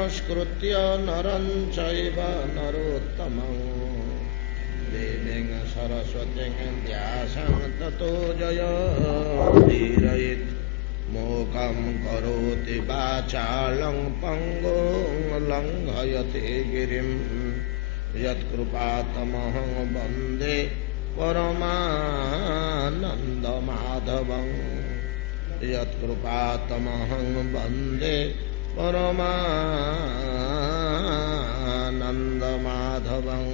नमस्कृत्य नरं चैव नरोत्तमं देवीं सरस्वतीं व्यासं ततो जयमुदीरयेत् मोकं करोति वाचालं पङ्गुं लङ्घयते गिरिं यत्कृपातमहं वन्दे परमानन्दमाधवं यत्कृपातमहं वन्दे परमानन्दमाधवं।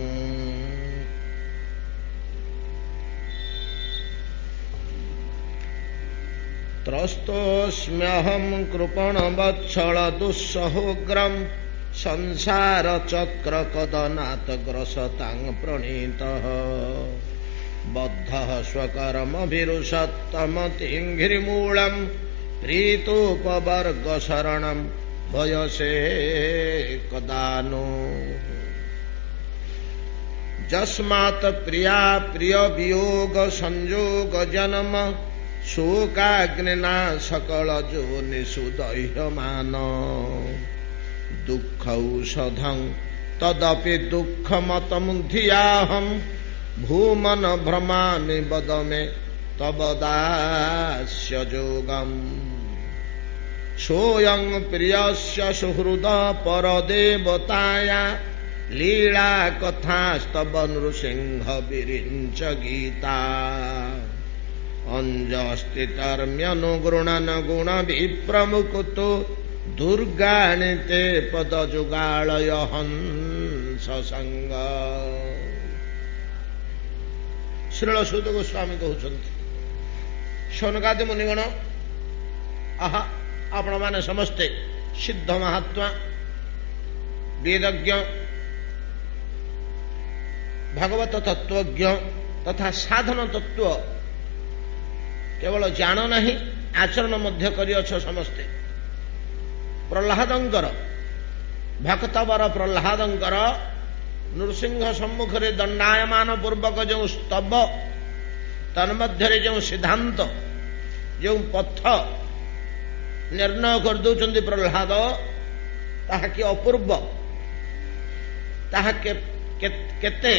त्रस्तोऽस्म्यहं कृपणवत्सलदुस्सहोग्रं संसारचक्रकदनात् ग्रसतां प्रणीतः बद्धः स्वकर्मभिरुषत्तमतिङ्घ्रिमूलं प्रीतोपवर्गशरणं भयसे कदा नो यस्मात् प्रिया प्रियवियोग संयोगजन्म शोकाग्निना सकलयोनिषु दह्यमान दुःखौषधं तदपि दुःखमतं धियाहं भूमन भ्रमामि वद मे तव दास्ययोगम् सोऽयं प्रियस्य सुहृद परदेवताया लीला कथास्तव नृसिंह विरिञ्च गीता अंजस्तितर्म्यनुगृणन गुण विप्रमुकुतो दुर्गाणि ते पदजुगालय हंस संग। श्रील सूत गोस्वामी कहउछन्ति शौनकादि मुनिगण आहा आपण माने समस्ते सिद्ध महात्मा वेदज्ञ भागवत तत्वज्ञ तथा साधन तत्व केवल जान नहीं आचरण मध्य करिअछ समस्ते। प्रह्लादंकर भक्तवर प्रह्लादंकर नृसिंह सम्मुखरे दंडायमान पूर्वक जो स्तव तन्मध्यरे जो सिद्धांत जो पथ निर्णय कर दौरान प्रह्लाद ताहा कि अपूर्व ताहा केते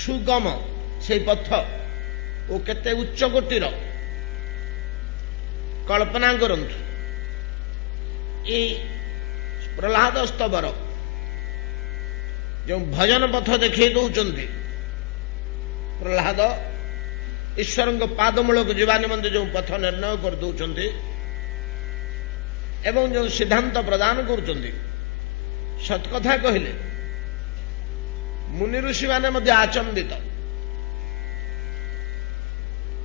सुगम से पथ ओ केते उच्च कोटीर कल्पना करंतु ये प्रह्लाद स्तवर जो भजन पथ देखे दौरान प्रह्लाद ईश्वर पादमूल को जीवा निमंते जो पथ निर्णय कर दौरान एवं जो सिद्धांत प्रदान कर सत्कथा कहले मुनि ऋषि माने मध्य आचंबित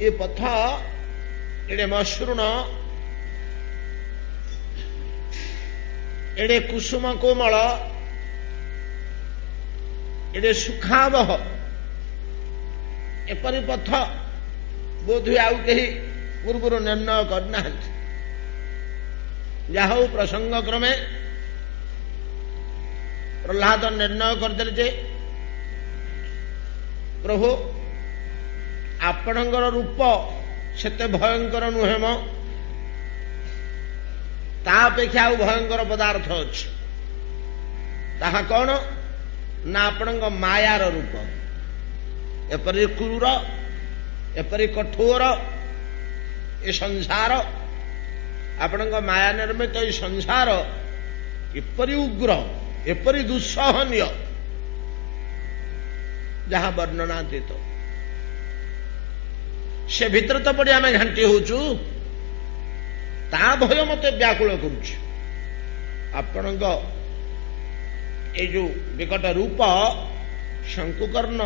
ये पथ एडे मसृण एडे कुसुम कोमल एडे सुखावह एपरी पथ बोधुए आउ कहीं पूर्व निर्णय करना जहा प्रसंग क्रमे प्रह्लाद निर्णय करदे जे प्रभु आपणकर रूप सेते भयंकर नुहे मो तापेक्षा भयंकर पदार्थ अच्छे ताहा कौन ना आपण मायार रूप एपरी क्रूर एपरी कठोर ये संसार आपण माया निर्मित ये संसार एपरी उग्र एपरी दुस्सहनीय जहाँ वर्णनातीत से भितर तो पड़ी आम घांटी होचु ता भय मत व्याकुल करुच आपण जो विकट रूप शंकुकर्ण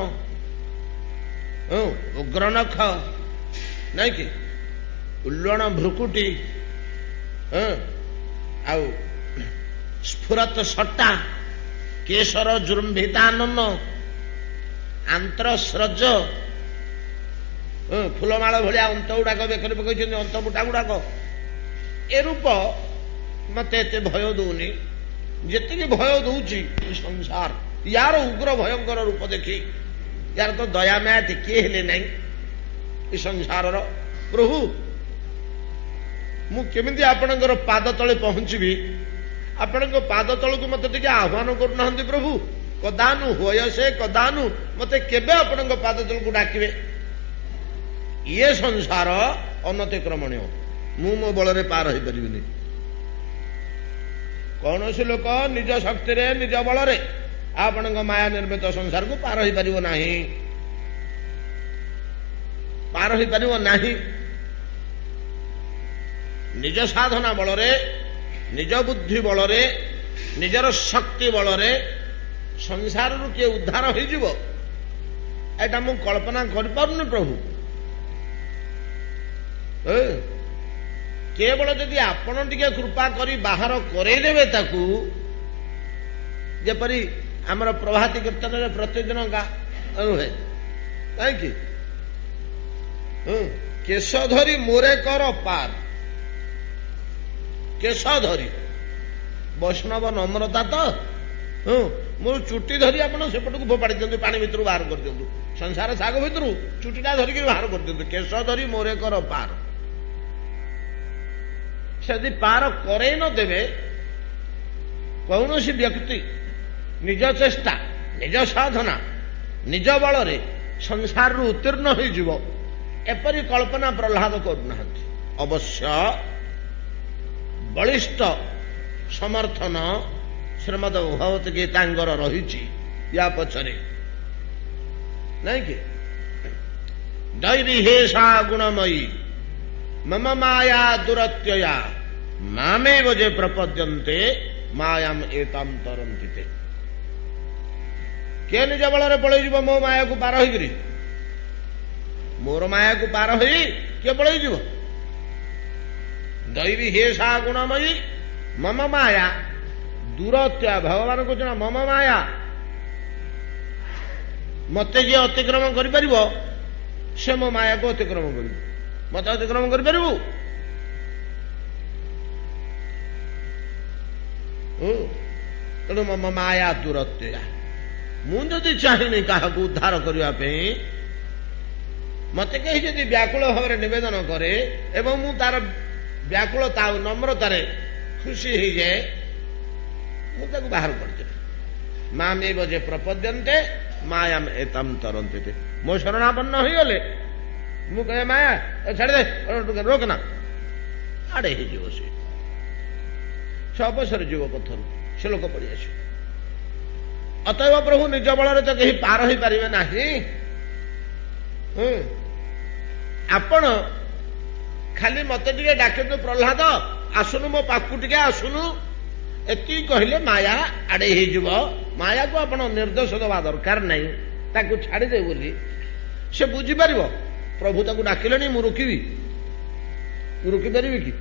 उग्रनख नहीं कि उल्लण भ्रुकुटी आउ स्फुरत सट्टा केशर जृंभितानन आंत्रस्रज फुलमाल भाया अंत गुड़ाक बेकर पकड़ अंत बुटा गुड़ाक ए रूप मत एत भय दौनी जी भय दौची संसार यार उग्र भयंकर रूप देखी यार तो दया माया टिके हेले नहीं संसार प्रभु ମୁଁ କେମିତି ଆପଣଙ୍କର ପାଦ ତଳେ ପହଞ୍ଚିବି? ଆପଣଙ୍କ ପାଦ ତଳକୁ ମତେ ଟିକେ ଆହ୍ୱାନ କରୁନାହାନ୍ତି ପ୍ରଭୁ। କଦାନୁ ହୁଏସେ କଦାନୁ, ମତେ କେବେ ଆପଣଙ୍କ ପାଦ ତଳକୁ ଡାକିବେ? ଇଏ ସଂସାର ଅନତିକ୍ରମଣୀୟ, ମୁଁ ମୋ ବଳରେ ପାର ହେଇପାରିବିନି। କୌଣସି ଲୋକ ନିଜ ଶକ୍ତିରେ ନିଜ ବଳରେ ଆପଣଙ୍କ ମାୟା ନିର୍ମିତ ସଂସାରକୁ ପାର ହେଇପାରିବ ନାହିଁ, ପାର ହେଇପାରିବ ନାହିଁ। ନିଜ ସାଧନା ବଳରେ, ନିଜ ବୁଦ୍ଧି ବଳରେ, ନିଜର ଶକ୍ତି ବଳରେ ସଂସାରରୁ କିଏ ଉଦ୍ଧାର ହେଇଯିବ, ଏଇଟା ମୁଁ କଳ୍ପନା କରିପାରୁନି ପ୍ରଭୁ। କେବଳ ଯଦି ଆପଣ ଟିକେ କୃପା କରି ବାହାର କରେଇଦେବେ ତାକୁ, ଯେପରି ଆମର ପ୍ରଭାତୀ କୀର୍ତ୍ତନରେ ପ୍ରତିଦିନ ରୁହେ, କାହିଁକି କେଶ ଧରି ମୋରେ କର ପାର, କେଶ ଧରି ବୈଷ୍ଣବ ନମ୍ରତା ତ, ମୋର ଚୁଟି ଧରି ଆପଣ ସେପଟକୁ ଫୋପାଡ଼ି ଦିଅନ୍ତୁ, ପାଣି ଭିତରୁ ବାହାର କରିଦିଅନ୍ତୁ, ସଂସାର ଶାଗ ଭିତରୁ ଚୁଟିଟା ଧରିକି ବାହାର କରିଦିଅନ୍ତୁ। କେଶ ଧରି ମୋରେ କର ପାର। ଯଦି ପାର କରେଇ ନ ଦେବେ, କୌଣସି ବ୍ୟକ୍ତି ନିଜ ଚେଷ୍ଟା, ନିଜ ସାଧନା, ନିଜ ବଳରେ ସଂସାରରୁ ଉତ୍ତୀର୍ଣ୍ଣ ହୋଇଯିବ, ଏପରି କଳ୍ପନା ପ୍ରହ୍ଲାଦ କରୁନାହାନ୍ତି। ଅବଶ୍ୟ ବଳିଷ୍ଠ ସମର୍ଥନ ଶ୍ରୀମଦ ଭଗବତ ଗୀତାଙ୍କର ରହିଛି ୟା ପଛରେ, ନାଇଁ କି? ଦୈବୀ ହେଷା ଗୁଣମୟୀ ମମ ମାୟା ଦୁରତ୍ୟୟା ମାମେବ ଯେ ପ୍ରପଦ୍ୟନ୍ତେ ମାୟାମ ଏତାମ ତରନ୍ତିତେ। କିଏ ନିଜ ବଳରେ ପଳେଇଯିବ ମୋ ମାୟାକୁ ପାର ହେଇକିରି? ମୋର ମାୟାକୁ ପାର ହୋଇ କିଏ ପଳେଇଯିବ? ଦୈବୀ ହେଷା ଗୁଣମୟୀ ମମ ମାୟା ଦୂରତ୍ୟା। ଭଗବାନ କହୁଛନ୍ତି ମମ ମାୟା, ମତେ ଯିଏ ଅତିକ୍ରମ କରିପାରିବ ସେ ମୋ ମାୟାକୁ ଅତିକ୍ରମ କରିବ। ମତେ ଅତିକ୍ରମ କରିପାରିବୁ? ତେଣୁ ମମ ମାୟା ଦୂରତ୍ୟା। ମୁଁ ଯଦି ଚାହିଁନି କାହାକୁ ଉଦ୍ଧାର କରିବା ପାଇଁ, ମତେ କେହି ଯଦି ବ୍ୟାକୁଳ ଭାବରେ ନିବେଦନ କରେ ଏବଂ ମୁଁ ତାର ବ୍ୟାକୁଳତା ଆଉ ନମ୍ରତାରେ ଖୁସି ହେଇଯାଏ, ମୁଁ ତାକୁ ବାହାର କରିଦେବି। ମାମେବ ଯେ ପ୍ରପଦ୍ୟନ୍ତେ ମାୟାମ ଏତାମ ତରନ୍ତିତେ। ମୋ ଶରଣାପନ୍ନ ହୋଇଗଲେ ମୁଁ କହେ ମାୟା ଛାଡ଼ିଦେ, ରୋକନା, ଆଡ଼େ ହେଇଯିବ, ସେ ଅବସର ଯିବ ପଥରୁ, ସେ ଲୋକ ପଡ଼ି ଆସିବ। ଅତଏବ ପ୍ରଭୁ ନିଜ ବଳରେ ତ କେହି ପାର ହେଇପାରିବେ ନାହିଁ। ଆପଣ ଖାଲି ମତେ ଟିକେ ଡାକନ୍ତୁ, ପ୍ରହ୍ଲାଦ ଆସୁନୁ ମୋ ପାଖକୁ ଟିକେ ଆସୁନୁ, ଏତିକି କହିଲେ ମାୟା ଆଡ଼େଇ ହେଇଯିବ। ମାୟାକୁ ଆପଣ ନିର୍ଦ୍ଦେଶ ଦେବା ଦରକାର ନାହିଁ, ତାକୁ ଛାଡ଼ିଦେବେ ବୋଲି ସେ ବୁଝିପାରିବ। ପ୍ରଭୁ ତାକୁ ଡାକିଲେଣି, ମୁଁ ରୋକିବି? ମୁଁ ରୋକିପାରିବି କି?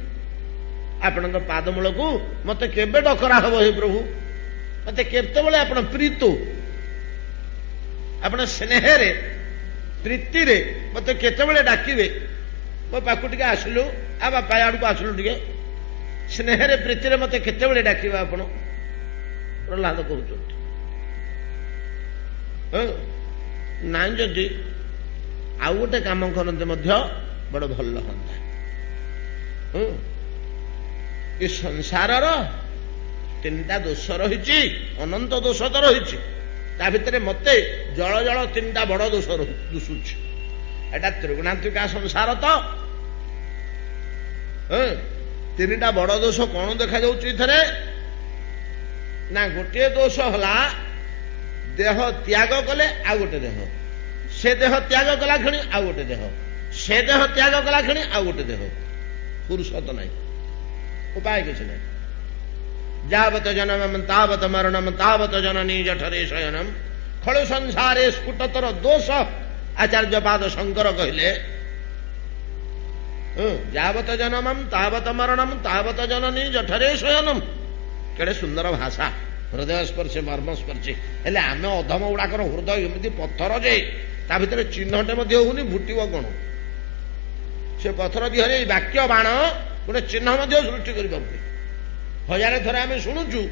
ଆପଣଙ୍କ ପାଦମୂଳକୁ ମତେ କେବେ ଡକରା ହବ ହେ ପ୍ରଭୁ? ମତେ କେତେବେଳେ ଆପଣ ପ୍ରୀତ, ଆପଣ ସ୍ନେହରେ ପ୍ରୀତିରେ ମତେ କେତେବେଳେ ଡାକିବେ? ମୋ ପାଖକୁ ଟିକେ ଆସିଲୁ, ଆ ବାପା ଆଡକୁ ଆସିଲୁ ଟିକେ, ସ୍ନେହରେ ପ୍ରୀତିରେ ମତେ କେତେବେଳେ ଡାକିବେ ଆପଣ? ପ୍ରହ୍ଲାଦ କହୁଛନ୍ତି। ନାଇଁ ଯଦି ଆଉ ଗୋଟେ କାମ କରନ୍ତେ ମଧ୍ୟ ବଡ ଭଲ ହୁଅନ୍ତା। ଏ ସଂସାରର ତିନିଟା ଦୋଷ ରହିଛି, ଅନନ୍ତ ଦୋଷ ତ ରହିଛି, ତା ଭିତରେ ମତେ ଜଳ ଜଳ ତିନିଟା ବଡ ଦୋଷ ଦୁଶୁଛି। ଏଟା ତ୍ରିଗୁଣାତ୍ମିକା ସଂସାର ତ, ତିନିଟା ବଡ ଦୋଷ କଣ ଦେଖାଯାଉଛି ଏଥିରେ? ନା ଗୋଟିଏ ଦୋଷ ହେଲା ଦେହ ତ୍ୟାଗ କଲେ ଆଉ ଗୋଟେ ଦେହ, ସେ ଦେହ ତ୍ୟାଗ କଲା କ୍ଷଣି ଆଉ ଗୋଟେ ଦେହ, ସେ ଦେହ ତ୍ୟାଗ କଲା କ୍ଷଣି ଆଉ ଗୋଟେ ଦେହ। ପୁରୁଷତ୍ୱ ନାହିଁ, ଉପାୟ କିଛି ନାହିଁ। ଯାବତ ଜନମମ ତାବତ ମରଣମ ତାବତ ଜନନୀ ଜଠରେ ଶୟନମ। ଖଳୁ ସଂସାରେ ସ୍ଫୁଟତର ଦୋଷ ଆଚାର୍ଯ୍ୟ ପାଦ ଶଙ୍କର କହିଲେ। ଯାବତ ଜନମମ ତାବତ ମରଣମ ତାବତ ଜନନୀ ଜଠରେ ଶୟନମ। କେଡେ ସୁନ୍ଦର ଭାଷା, ହୃଦୟ ସ୍ପର୍ଶୀ ମର୍ମ ସ୍ପର୍ଶୀ। ହେଲେ ଆମେ ଅଧମ ଗୁଡାକର ହୃଦୟ ଏମିତି ପଥର ଯେ ତା ଭିତରେ ଚିହ୍ନଟେ ମଧ୍ୟ ହଉନି, ଫୁଟିବ କଣ? ସେ ପଥର ଦିହରେ ଏଇ ବାକ୍ୟ ବାଣ ଗୋଟେ ଚିହ୍ନ ମଧ୍ୟ ସୃଷ୍ଟି କରିପାରୁନି। ହଜାରେ ଥରେ ଆମେ ଶୁଣୁଛୁ,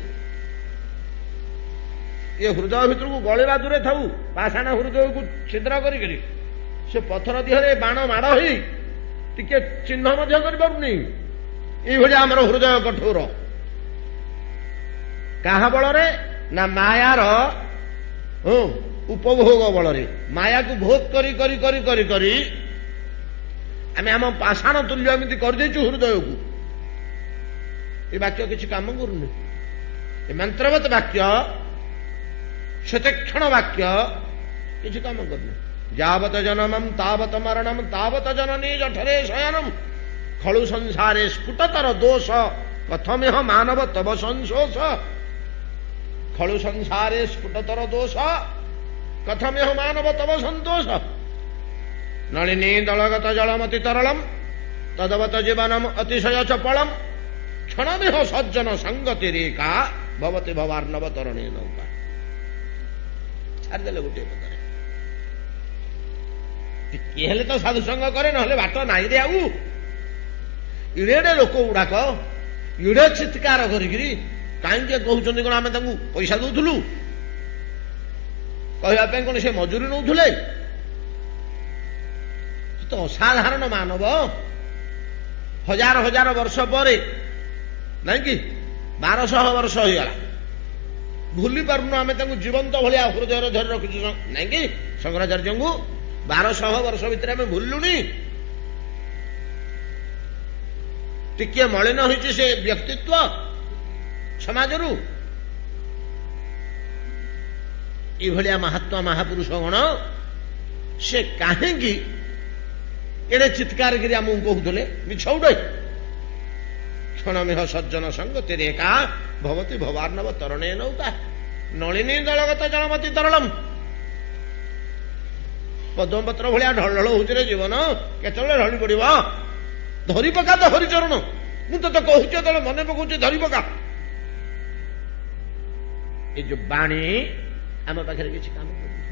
ଏ ହୃଦୟ ଭିତରକୁ ଗଳିବା ଦୂରେ ଥାଉ, ପାଷାଣ ହୃଦୟକୁ ଛିଦ୍ର କରିକିରି ସେ ପଥର ଦିହରେ ବାଣ ମାଡ଼ ହେଇ ଟିକେ ଚିହ୍ନ ମଧ୍ୟ କରିପାରୁନି। ଏଇଭଳିଆ ଆମର ହୃଦୟ କଠୋର। କାହା ବଳରେ? ନା ମାୟାର ଉପଭୋଗ ବଳରେ। ମାୟାକୁ ଭୋଗ କରି କରି କରି କରି କରି ଆମେ ଆମ ପାଷାଣ ତୁଲ୍ୟ ଏମିତି କରିଦେଇଛୁ ହୃଦୟକୁ। ଏ ବାକ୍ୟ କିଛି କାମ କରୁନି। ଏ ମନ୍ତ୍ରବତ ବାକ୍ୟ, ଶତକ୍ଷଣ ବାକ୍ୟ କିଛି କାମ କରୁନି। ଯାବତ ଜନମମ୍ ତାବତ ମରଣମ୍ ତାବତ ଜନନୀ ଜଠରେ ଶୟନମ୍ ଖଳୁ ସଂସାରେ ସ୍ଫୁଟତର ଦୋଷ କଥମିହ ମାନବ ତବ ସଂଶୋଷ। ଖଳୁ ସଂସାରେ ସ୍ଫୁଟତର ଦୋଷ କଥମିହ ମାନବ ତବ ସନ୍ତୋଷ। ନଳିନୀ ଦଳଗତ ଜଳମତି ତରଳମ୍ ତଦବତ ଜୀବନମ୍ ଅତିଶୟ ଚପଳମ୍ କ୍ଷଣମିହ ସଜ୍ଜନ ସଙ୍ଗତିରେକା ଭବତି ଭବାର୍ଣ୍ଣବ ତରଣୀ ନୌକା। ଛାଡ଼ିଦେଲେ ଗୋଟିଏ ପଦରେ। ଟିକିଏ ହେଲେ ତ ସାଧୁସଙ୍ଗ କରେ, ନହେଲେ ବାଟ ନାହିଁ ରେ ଆଉ। ଇଡେ ଲୋକ ଗୁଡାକ ଇଡେ ଚିତ୍କାର କରିକିରି କାହିଁକି କହୁଛନ୍ତି କଣ ଆମେ ତାଙ୍କୁ ପଇସା ଦଉଥିଲୁ? କହିବା ପାଇଁ କଣ ସେ ମଜୁରୀ ନଉଥିଲେ? ତ ଅସାଧାରଣ ମାନବ। ହଜାର ହଜାର ବର୍ଷ ପରେ, ନାଇଁ କି 1200 ବର୍ଷ ହେଇଗଲା, ଭୁଲି ପାରୁନୁ ଆମେ ତାଙ୍କୁ ଜୀବନ୍ତ ଭଳିଆ ହୃଦୟରେ ଧରି ରଖିଛୁ, ନାଇଁ କି ଶଙ୍କରାଚାର୍ଯ୍ୟଙ୍କୁ 1200 ବର୍ଷ ଭିତରେ ଆମେ ଭୁଲିଲୁଣି। ଟିକିଏ ମଳିନ ହୋଇଛି ସେ ବ୍ୟକ୍ତିତ୍ୱ ସମାଜରୁ। ଏଇଭଳିଆ ମହାତ୍ମା ମହାପୁରୁଷ ଗଣ ସେ କାହିଁକି ଏଡେ ଚିତ୍କାର କରି ଆମକୁ କହୁଥିଲେ ମିଛ ଉଡ଼େ? କ୍ଷଣମିହ ସଜ୍ଜନ ସଙ୍ଗତିରେ ଏକା ଭବତି ଭବାର୍ଣ୍ଣବ ତରଣେ ନୌକା। ନଳିନୀ ଦଳଗତ ଜଳମତି ତରଳମ୍। ପଦ୍ମପତ୍ର ଭଳିଆ ଢଳଢଳ ହଉଛି ରେ ଜୀବନ, କେତେବେଳେ ଢଳି ପଡିବ? ଧରି ପକା ତ ହରିଚରଣ। ମୁଁ ତତେ କହୁଛି, ଯେତେବେଳେ ମନେ ପକଉଛି ଧରି ପକା। ଏ ଯୋଉ ବାଣୀ ଆମ ପାଖରେ କିଛି କାମ କରୁନି।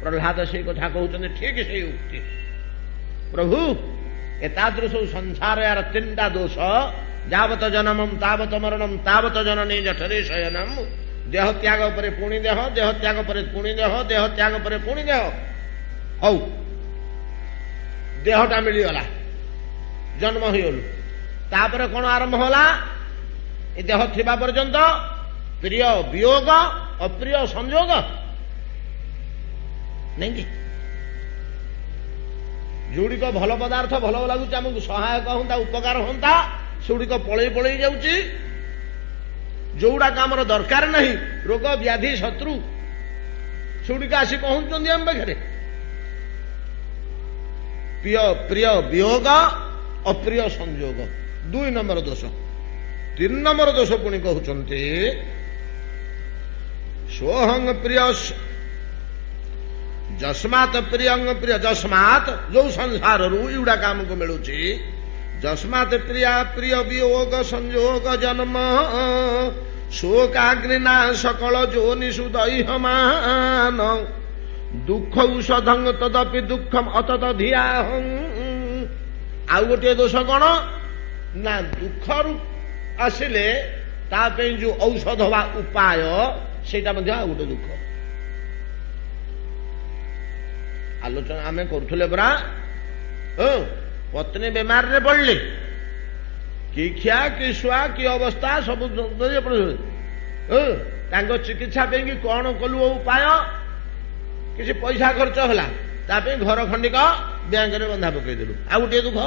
ପ୍ରହ୍ଲାଦ ସେଇ କଥା କହୁଛନ୍ତି, ଠିକ ସେଇ ଉକ୍ତି। ପ୍ରଭୁ ଏତାଦୃଶ ସଂସାର ୟାର ତିନିଟା ଦୋଷ। ଯାବତ ଜନମମ୍ ତାବତ ମରଣମ୍ ତାବତ ଜନନୀ ଜଠରେ ଶୟନମ୍। ଦେହ ତ୍ୟାଗ ପରେ ପୁଣି ଦେହ, ଦେହ ତ୍ୟାଗ ପରେ ପୁଣି ଦେହ, ଦେହ ତ୍ୟାଗ ପରେ ପୁଣି ଦେହ। ହଉ, ଦେହଟା ମିଳିଗଲା, ଜନ୍ମ ହେଇଗଲୁ। ତାପରେ କଣ ଆରମ୍ଭ ହେଲା? ଏ ଦେହ ଥିବା ପର୍ଯ୍ୟନ୍ତ ପ୍ରିୟ ବିୟୋଗ, ଅପ୍ରିୟ ସଂଯୋଗ, ନାଇଁ କି? ଯୋଉଗୁଡ଼ିକ ଭଲ ପଦାର୍ଥ ଭଲ ଲାଗୁଛି, ଆମକୁ ସହାୟକ ହୁଅନ୍ତା, ଉପକାର ହୁଅନ୍ତା, ସେଗୁଡ଼ିକ ପଳେଇ ପଳେଇ ଯାଉଛି। ଯୋଉଗୁଡାକ ଆମର ଦରକାର ନାହିଁ, ରୋଗ ବ୍ୟାଧି ଶତ୍ରୁ, ସେଗୁଡ଼ିକ ଆସି ପହଞ୍ଚୁଛନ୍ତି ଆମ ପାଖରେ। ପ୍ରିୟ ବିୟୋଗ, ଅପ୍ରିୟ ସଂଯୋଗ 2 ନମ୍ବର ଦୋଷ। 3 ନମ୍ବର ଦୋଷ ପୁଣି କହୁଛନ୍ତି ସୋହଂ ପ୍ରିୟ ଯସ୍ମାତ୍ ପ୍ରିୟଂ ପ୍ରିୟ। ଯସ୍ମାତ୍ ଯୋଉ ସଂସାରରୁ ଏଗୁଡାକ ଆମକୁ ମିଳୁଛି, ଯସ୍ମାତ୍ ପ୍ରିୟା ପ୍ରିୟ ବିୟୋଗ ସଂଯୋଗ ଜନ୍ମ ଶୋକାଗ୍ନିନା ସକଳ ଯୋନିଷୁ ଦୈହମାନ ଦୁଃଖ ଔଷଧଂ ତଦପି ଦୁଃଖମ ଅତଦଧିଆହଂ। ଆଉ ଗୋଟିଏ ଦୋଷ କଣ? ନା ଦୁଃଖରୁ ଆସିଲେ ତା ପାଇଁ ଯୋଉ ଔଷଧ ବା ଉପାୟ, ସେଇଟା ମଧ୍ୟ ଆଉ ଗୋଟେ ଦୁଃଖ। ଆଲୋଚନା ଆମେ କରୁଥିଲେ ପରା। ପତ୍ନୀ ବେମାରରେ ପଡିଲେ, କି ଖିଆ କି ଶୁଆ କି ଅବସ୍ଥା ସବୁ ତାଙ୍କ ଚିକିତ୍ସା ପାଇଁ କି କଣ କଲୁ ଉପାୟ? କିଛି ପଇସା ଖର୍ଚ୍ଚ ହେଲା, ତା ପାଇଁ ଘର ଖଣ୍ଡିକ ବ୍ୟାଙ୍କରେ ବନ୍ଧା ପକେଇଦେଲୁ। ଆଉ ଗୋଟିଏ ଦୁଃଖ।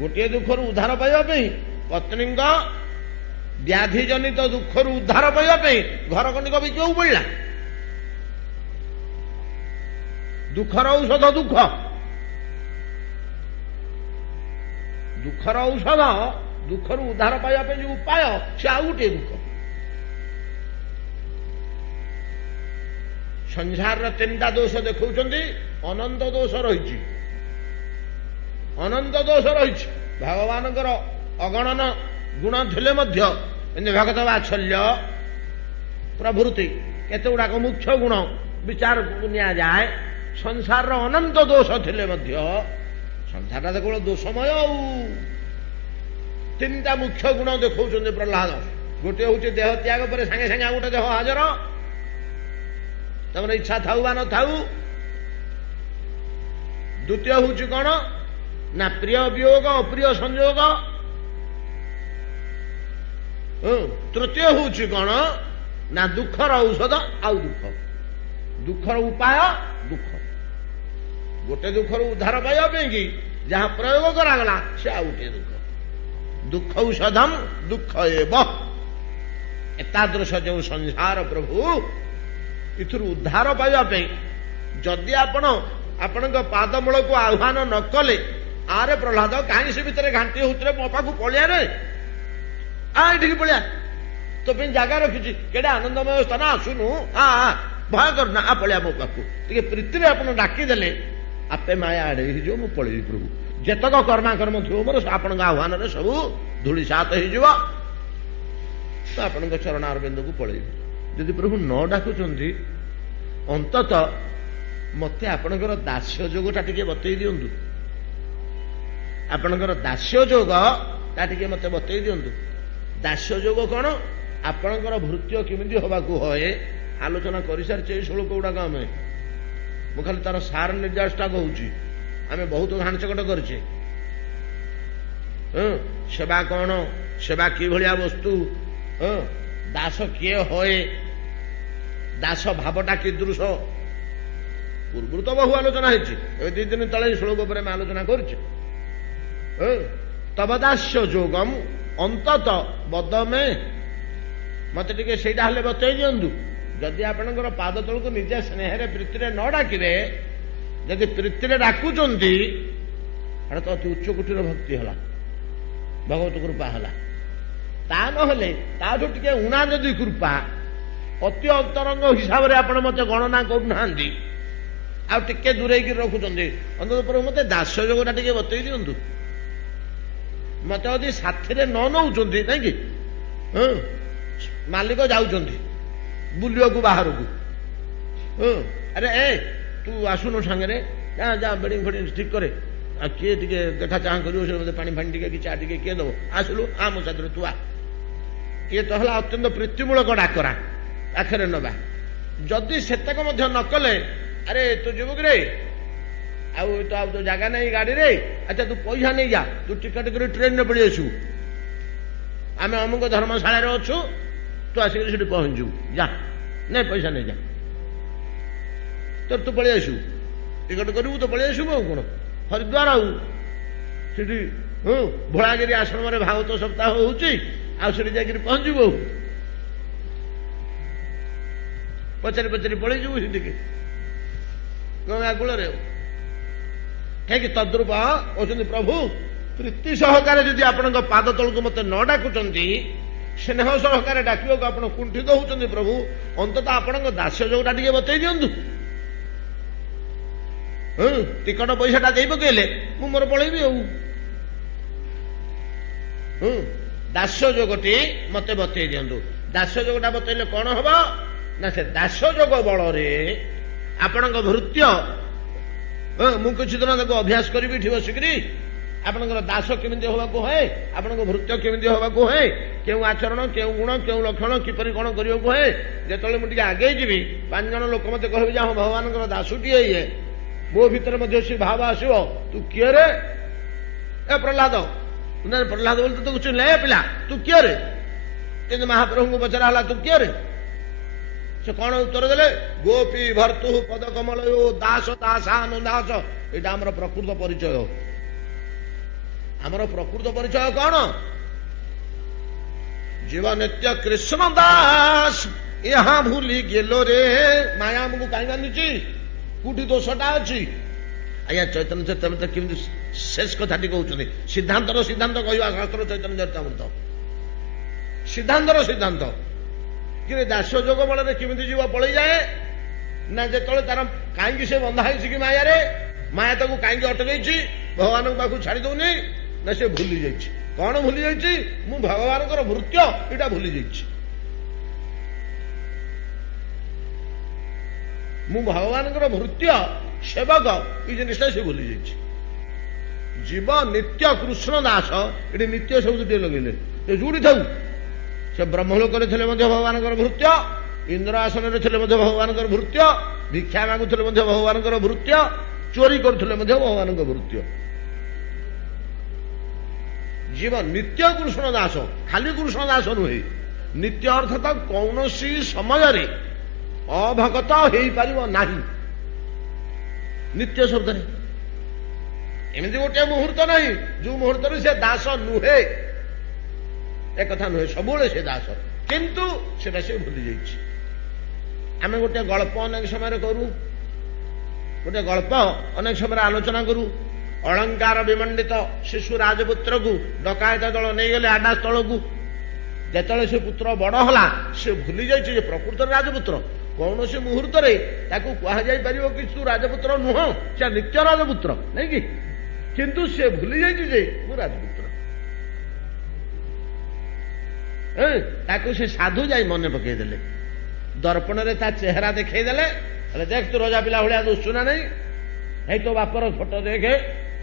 ଗୋଟିଏ ଦୁଃଖରୁ ଉଦ୍ଧାର ପାଇବା ପାଇଁ, ପତ୍ନୀଙ୍କ ବ୍ୟାଧି ଜନିତ ଦୁଃଖରୁ ଉଦ୍ଧାର ପାଇବା ପାଇଁ ଘର ଖଣ୍ଡିକ ବିକିବାକୁ ପଡିଲା। ଦୁଃଖର ଔଷଧ ଦୁଃଖ, ଦୁଃଖର ଔଷଧ, ଦୁଃଖରୁ ଉଦ୍ଧାର ପାଇବା ପାଇଁ ଯୋଉ ଉପାୟ, ସେ ଆଉ ଗୋଟିଏ ଦୁଃଖ। ସଂସାରର 3ଟା ଦୋଷ ଦେଖାଉଛନ୍ତି। ଅନନ୍ତ ଦୋଷ ରହିଛି, ଅନନ୍ତ ଦୋଷ ରହିଛି। ଭଗବାନଙ୍କର ଅଗଣନ ଗୁଣ ଥିଲେ ମଧ୍ୟ, ଏମିତି ଭଗତ ବାତ୍ସଲ୍ୟ ପ୍ରଭୃତି କେତେ ଗୁଡାକ ମୁଖ୍ୟ ଗୁଣ ବିଚାରକୁ ନିଆଯାଏ। ସଂସାରର ଅନନ୍ତ ଦୋଷ ଥିଲେ ମଧ୍ୟ ସଂସାରଟା ତ କେବଳ ଦୋଷମୟ। ଆଉ 3ଟା ମୁଖ୍ୟ ଗୁଣ ଦେଖାଉଛନ୍ତି ପ୍ରହ୍ଲାଦ। ଗୋଟିଏ ହଉଛି ଦେହ ତ୍ୟାଗ ପରେ ସାଙ୍ଗେ ସାଙ୍ଗେ ଆଉ ଗୋଟେ ଦେହ ହାଜର, ତମର ଇଚ୍ଛା ଥାଉ ବା ନଥାଉ। ଦ୍ୱିତୀୟ ହଉଛି କଣ? ନା ପ୍ରିୟ ବିୟୋଗ, ଅପ୍ରିୟ ସଂଯୋଗ। ତୃତୀୟ ହଉଛି କଣ ନା ଦୁଃଖର ଔଷଧ ଆଉ ଦୁଃଖ, ଦୁଃଖର ଉପାୟ ଦୁଃଖ। ଗୋଟେ ଦୁଃଖରୁ ଉଦ୍ଧାର ପାଇବା ପାଇଁ କି ଯାହା ପ୍ରୟୋଗ କରାଗଲା ସେ ଆଉ ଗୋଟିଏ ଦୁଃଖ। ଦୁଃଖ ଔଷଧମ୍ ଦୁଃଖ ଏବ। ଏତାଦୃଶ ଯେଉଁ ସଂସାର ପ୍ରଭୁ, ଏଥିରୁ ଉଦ୍ଧାର ପାଇବା ପାଇଁ ଯଦି ଆପଣ ଆପଣଙ୍କ ପାଦମୂଳକୁ ଆହ୍ୱାନ ନ କଲେ, ଆରେ ପ୍ରହ୍ଲାଦ କାହିଁ ସେ ଭିତରେ ଘାଣ୍ଟି ହଉଥିଲେ, ମୋ ପାଖକୁ ପଳେଇଆରେ, ଏଠିକି ପଳେଇଆ, ତୋ ପାଇଁ ଜାଗା ରଖିଛି, କେଡେ ଆନନ୍ଦମୟ ସ୍ଥାନ, ଆସୁନୁ, ଭୟ କରୁନା, ପଳେଇଆ ମୋ ପାଖକୁ। ଟିକେ ପ୍ରୀତିରେ ଆପଣ ଡାକିଦେଲେ ଆପେ ମାୟା ଆଡେଇ ହେଇଯିବ, ମୁଁ ପଳେଇବି ପ୍ରଭୁ। ଯେତକ କର୍ମାକର୍ମ ଥିବ ମୋର ଆପଣଙ୍କ ଆହ୍ୱାନରେ ସବୁ ଧୂଳିସାତ ହେଇଯିବ, ତ ଆପଣଙ୍କ ଚରଣ ଅରବିନ୍ଦକୁ ପଳେଇବି। ଯଦି ପ୍ରଭୁ ନ ଡାକୁଛନ୍ତି, ଅନ୍ତତଃ ମତେ ଆପଣଙ୍କର ଦାସ୍ୟ ଯୋଗଟା ଟିକେ ବତେଇ ଦିଅନ୍ତୁ, ଆପଣଙ୍କର ଦାସ୍ୟ ଯୋଗଟା ଟିକେ ମତେ ବତେଇ ଦିଅନ୍ତୁ। ଦାସ୍ୟ ଯୋଗ କଣ? ଆପଣଙ୍କର ଭୃତ୍ୟ କେମିତି ହବାକୁ ହଏ ଆଲୋଚନା କରିସାରିଛେ ଏଇ ଶ୍ଳୋକ ଗୁଡାକ ଆମେ। ମୁଁ ଖାଲି ତାର ସାର ନିର୍ଦ୍ଦେଶଟା କହୁଛି। ଆମେ ବହୁତ ଘାଣଚକଟ କରିଛେ। ସେବା କଣ, ସେବା କିଭଳିଆ ବସ୍ତୁ, ଦାସ କିଏ ହଏ, ଦାସ ଭାବଟା କିଦୃଶ, ପୂର୍ବରୁ ତ ବହୁ ଆଲୋଚନା ହେଇଛି। ଏବେ 2 ଦିନ ତଳେ ଶ୍ଳୋକ ଉପରେ ଆମେ ଆଲୋଚନା କରୁଛେ। ତବ ଦାସ୍ୟ ଯୋଗମ୍ ଅନ୍ତତଃ ବଦମେ, ମତେ ଟିକେ ସେଇଟା ହେଲେ ବତେଇ ଦିଅନ୍ତୁ। ଯଦି ଆପଣଙ୍କର ପାଦ ତଳକୁ ନିଜେ ସ୍ନେହରେ ପ୍ରୀତିରେ ନ ଡାକିବେ, ଯଦି ପ୍ରୀତିରେ ଡାକୁଛନ୍ତି, ଏଟା ତ ଅତି ଉଚ୍ଚ କୋଟିର ଭକ୍ତି ହେଲା, ଭଗବତ କୃପା ହେଲା। ତା ନହେଲେ ତାଠୁ ଟିକେ ଉଣା ଯଦି କୃପା, ଅତି ଅନ୍ତରଙ୍ଗ ହିସାବରେ ଆପଣ ମତେ ଗଣନା କରୁନାହାନ୍ତି, ଆଉ ଟିକେ ଦୂରେଇକି ରଖୁଛନ୍ତି, ଅନ୍ତତଃ ମତେ ଦାସ୍ୟ ଯୋଗଟା ଟିକେ ବତେଇ ଦିଅନ୍ତୁ। ମତେ ଯଦି ସାଥିରେ ନ ନଉଛନ୍ତି, ନାଇଁ କି, ମାଲିକ ଯାଉଛନ୍ତି ବୁଲିବାକୁ ବାହାରକୁ, ଆରେ ତୁ ଆସୁନୁ ସାଙ୍ଗରେ, ଯା ବେଡିଂ ଫେଡିଂ ଠିକ କରେ, ଆଉ କିଏ ଟିକେ ଦେଖା ଚାହାଁ କରିବ, ସେ ମତେ ପାଣି ଫାଣି ଟିକେ କି ଚା ଟିକେ କିଏ ଦବ, ଆସିଲୁ ମୋ ସାଥିରେ ତୁ ଆ। ଇଏ ତ ହେଲା ଅତ୍ୟନ୍ତ ପ୍ରୀତିମୂଳକ ଡାକରା, ପାଖରେ ନବା। ଯଦି ସେତକ ମଧ୍ୟ ନ କଲେ, ଆରେ ତୁ ଯିବୁ କି ରେ, ଆଉ ତୋ ଜାଗା ନାହିଁ ଗାଡିରେ, ଆଚ୍ଛା ତୁ ପଇସା ନେଇ ଯା, ତୁ ଟିକେଟ କରି ଟ୍ରେନରେ ପଳେଇ ଆସିବୁ, ଆମେ ଅମୁକ ଧର୍ମଶାଳାରେ ଅଛୁ, ତୁ ଆସିକି ସେଠି ପହଞ୍ଚିବୁ, ଯା ନେ ପଇସା ନେଇ ଯା, ତୁ ପଳେଇ ଆସିବୁ, ଟିକେଟ କରିବୁ ତ ପଳେଇ ଆସିବୁ। ଆଉ କଣ ହରିଦ୍ୱାର, ଆଉ ସେଠି ଭୋଳାଗିରି ଆଶ୍ରମରେ ଭାଗବତ ସପ୍ତାହ ହଉଛି, ଆଉ ସେଠି ଯାଇକିରି ପହଞ୍ଚିବୁ, ଆଉ ପଚାରି ପଚାରି ପଳେଇଯିବୁ ସେଠିକି ଗଙ୍ଗା କୂଳରେ। ଠିକ ତଦ୍ରୂପ କହୁଛନ୍ତି ପ୍ରଭୁ, ପ୍ରୀତି ସହକାରେ ଯଦି ଆପଣଙ୍କ ପାଦ ତଳକୁ ମତେ ନ ଡାକୁଛନ୍ତି, ସ୍ନେହ ସହକାରେ ଡାକିବାକୁ ଆପଣ କୁଣ୍ଠିତ ହଉଛନ୍ତି, ପ୍ରଭୁ ଅନ୍ତତଃ ଆପଣଙ୍କ ଦାସ୍ୟ ଯୋଗଟା ଟିକେ ବତେଇ ଦିଅନ୍ତୁ। ଟିକଟ ପଇସାଟା ଦେଇ ପକେଇଲେ ମୁଁ ମୋର ପଳେଇବି। ଆଉ ଦାସ୍ୟ ଯୋଗଟି ମତେ ବତେଇ ଦିଅନ୍ତୁ। ଦାସ୍ୟ ଯୋଗଟା ବତେଇଲେ କଣ ହବ ନା, ସେ ଦାସ୍ୟ ଯୋଗ ବଳରେ ଆପଣଙ୍କ ଭୃତ୍ୟ, ମୁଁ କିଛି ଦିନ ତାକୁ ଅଭ୍ୟାସ କରିବି ଠିକ ବସିକିରି, ଆପଣଙ୍କର ଦାସ କେମିତି ହବାକୁ ହୁଏ, ଆପଣଙ୍କ ଭୃତ୍ୟ କେମିତି ହବାକୁ ହୁଏ, କେଉଁ ଆଚରଣ, କେଉଁ ଗୁଣ, କେଉଁ ଲକ୍ଷଣ, କିପରି କଣ କରିବାକୁ ହୁଏ, ଯେତେବେଳେ ମୁଁ ଟିକେ ଆଗେଇ ଯିବି, 5 ଜଣ ଲୋକ ମତେ କହିବେ ଯେ ହଁ ଭଗବାନଙ୍କର ଦାସୁଟିଏ ଇଏ, ମୋ ଭିତରେ ମଧ୍ୟ ସେ ଭାବ ଆସିବ, ତୁ କିଏ ରେ, ପ୍ରହ୍ଲାଦ, ପ୍ରହ୍ଲାଦ ବୋଲି ତୁ ଚିହ୍ନିଲେ, ପିଲା ତୁ କିଏ ରେ, କିନ୍ତୁ ମହାପ୍ରଭୁଙ୍କୁ ପଚରା ହେଲା ତୁ କିଏ ରେ, ସେ କଣ ଉତ୍ତର ଦେଲେ, ଗୋପୀ ଭର୍ତୁ ପଦ କମଳ ଦାସ ଦାସାନୁଦାସ। ଏଇଟା ଆମର ପ୍ରକୃତ ପରିଚୟ। ଆମର ପ୍ରକୃତ ପରିଚୟ କଣ? ଜୀବ ନିତ୍ୟ କୃଷ୍ଣ ଦାସ, ଏହା ଭୁଲି ଗେଲ ରେ। ମାୟା ଆମକୁ କାହିଁ ବାନ୍ଧିଛି, କୋଉଠି ଦୋଷଟା ଅଛି? ଆଜ୍ଞା ଚୈତନ୍ୟ ଚରିତାମୃତ କେମିତି ଶେଷ କଥାଟି କହୁଛନ୍ତି, ସିଦ୍ଧାନ୍ତର ସିଦ୍ଧାନ୍ତ କହିବା ଶାସ୍ତ୍ର ଚୈତନ୍ୟ ଚରିତାମୃତ, ସିଦ୍ଧାନ୍ତର ସିଦ୍ଧାନ୍ତ। କିନ୍ତୁ ଦାସ୍ୟ ଯୋଗ ବଳରେ କେମିତି ଯିବ ପଳେଇଯାଏ ନା, ଯେତେବେଳେ ତାର କାହିଁକି ସେ ବନ୍ଧା ହେଇଛି କି ମାୟାରେ, ମାୟା ତାକୁ କାହିଁକି ଅଟକେଇଛି, ଭଗବାନଙ୍କ ପାଖକୁ ଛାଡି ଦଉନି ନା, ସେ ଭୁଲି ଯାଇଛି। କଣ ଭୁଲି ଯାଇଛି? ମୁଁ ଭଗବାନଙ୍କର ଭୃତ୍ୟ, ଏଇଟା ଭୁଲି ଯାଇଛି। ମୁଁ ଭଗବାନଙ୍କର ଭୃତ୍ୟ ସେବକ, ଏଇ ଜିନିଷଟା ସେ ଭୁଲି ଯାଇଛି। ଜୀବ ନିତ୍ୟ କୃଷ୍ଣ ଦାସ, ଏଠି ନିତ୍ୟ ଶବ୍ଦ ଟିକେ ଲଗେଇଲେ, ଯୋଉଠି ଥାଉ, ସେ ବ୍ରହ୍ମଲୋକରେ ଥିଲେ ମଧ୍ୟ ଭଗବାନଙ୍କର ଭୃତ୍ୟ, ଇନ୍ଦ୍ର ଆସନରେ ଥିଲେ ମଧ୍ୟ ଭଗବାନଙ୍କର ଭୃତ୍ୟ, ଭିକ୍ଷା ମାଗୁଥିଲେ ମଧ୍ୟ ଭଗବାନଙ୍କର ଭୃତ୍ୟ, ଚୋରି କରୁଥିଲେ ମଧ୍ୟ ଭଗବାନଙ୍କ ଭୃତ୍ୟ। जीव नित्य कृष्ण दास खाली कृष्ण दास नुहे नित्य अर्थ तो कौन समय अभगत हो पार ना नित्य शब्द एमती गोटे मुहूर्त ना जो मुहूर्त से दास नुहे एक कथा नुहे सब से दास किंतु सेटा से भूली जाइए आम गोटे गल्प अनेक समय करूँ गोटे गल्प अनेक समय आलोचना करूँ अलंकार विमंडित शिशु राजपुत्र को डकायत दल नहीं गले आडा स्थल को जिते से पुत्र बड़ है से भूली जाइए प्रकृत राजपुत्र कौन सी मुहूर्त कहुपर कि तू राजपुत्र नुह से नित्य राजपुत्र नहीं कि किंतु से भूली जाइए मु राजपुत्र ताकू से साधु जाई मन पकईदेले दर्पण रे ता चेहरा देखईदेले देख तू रजा पिला भाया दुशु ना नहीं है तो बापर फोटो देखे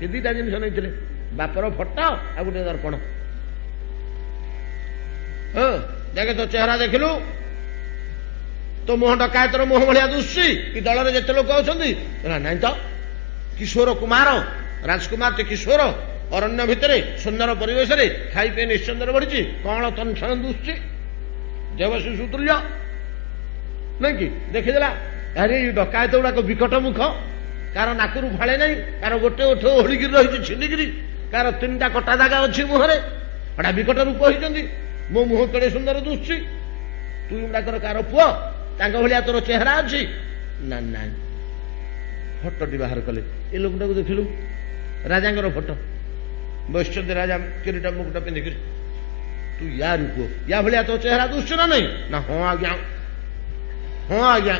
ये दीटा जिन नहीं बापर फोटो आ गोटे दर्पण देखे तो चेहरा देखिलु तो मुह डकायतर मुह भाया दुशी कि दल में जिते लोक अच्छा नहीं तो किशोर कुमार राजकुमार ते किशोर अरण्य भितर सुंदर परिवेश खाई पी निश्चंदर बढ़ी कौन तन दुशी देव शिशु तुल्य नहीं कि देखीदेला अरे ये डकायत गुड़ाक विकट मुख कार नाकरू फाड़े नहीं कार गोटे ओठ होलिकी रही छिंडिकी कार तीन टा कटा दागा अच्छी मुहरे एटा विकट रूप होती मो मुह केड़े सुंदर दुशी तू गुड़ाकर कार पुओ भाया तोर चेहरा अच्छी ना ना फटोटी बाहर कले ये लोकटा देखिलु राजा फोटो वैश्य राजा किरीट मुकुट पिंधिक तू या रूप या भाया तो चेहरा दुशी ना नहीं ना हाँ आज्ञा हाँ आज्ञा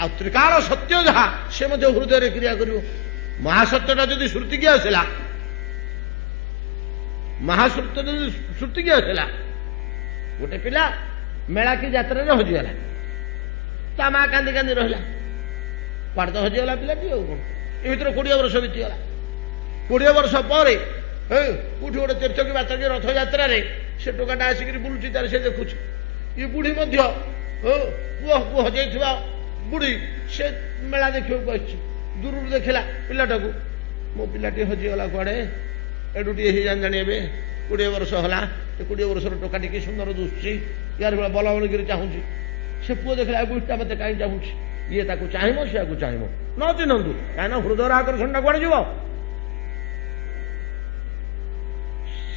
आ त्रिकाल सत्य जहा से हृदय क्रिया कर महासत्यटा जदि श्रुति की आसला महासत्य जदि श्रुति की आसला गोटे पिला मेला की यात्रा हजिगला ता माँ कांदी कांदी रहा पाड़ तो हजिगला पिलाटी कौन ये भर 20 वर्ष बीतीगला 20 वर्ष पर कौटी गोटे तीर्थकी बातकी रथ यात्रा से टोकाटा आसिक बुलूची तार से देखुच ये बुढ़ी पुओ पुओ हजाई बुढ़ी से मेला देखा दूर देखला पिलाटा को मो पिलाटी हजिगला कड़े एडू टे जानी 20 वर्ष है 20 वर्ष टोका टी सुंदर दुशी यार बल बोलिक चाहूँगी से पुओ देखला बुढ़ीटा मत कहीं चाहूँगी ये चाहब से चाहब न चिन्हतु कहीं हृदय आकर्षण कड़े जीव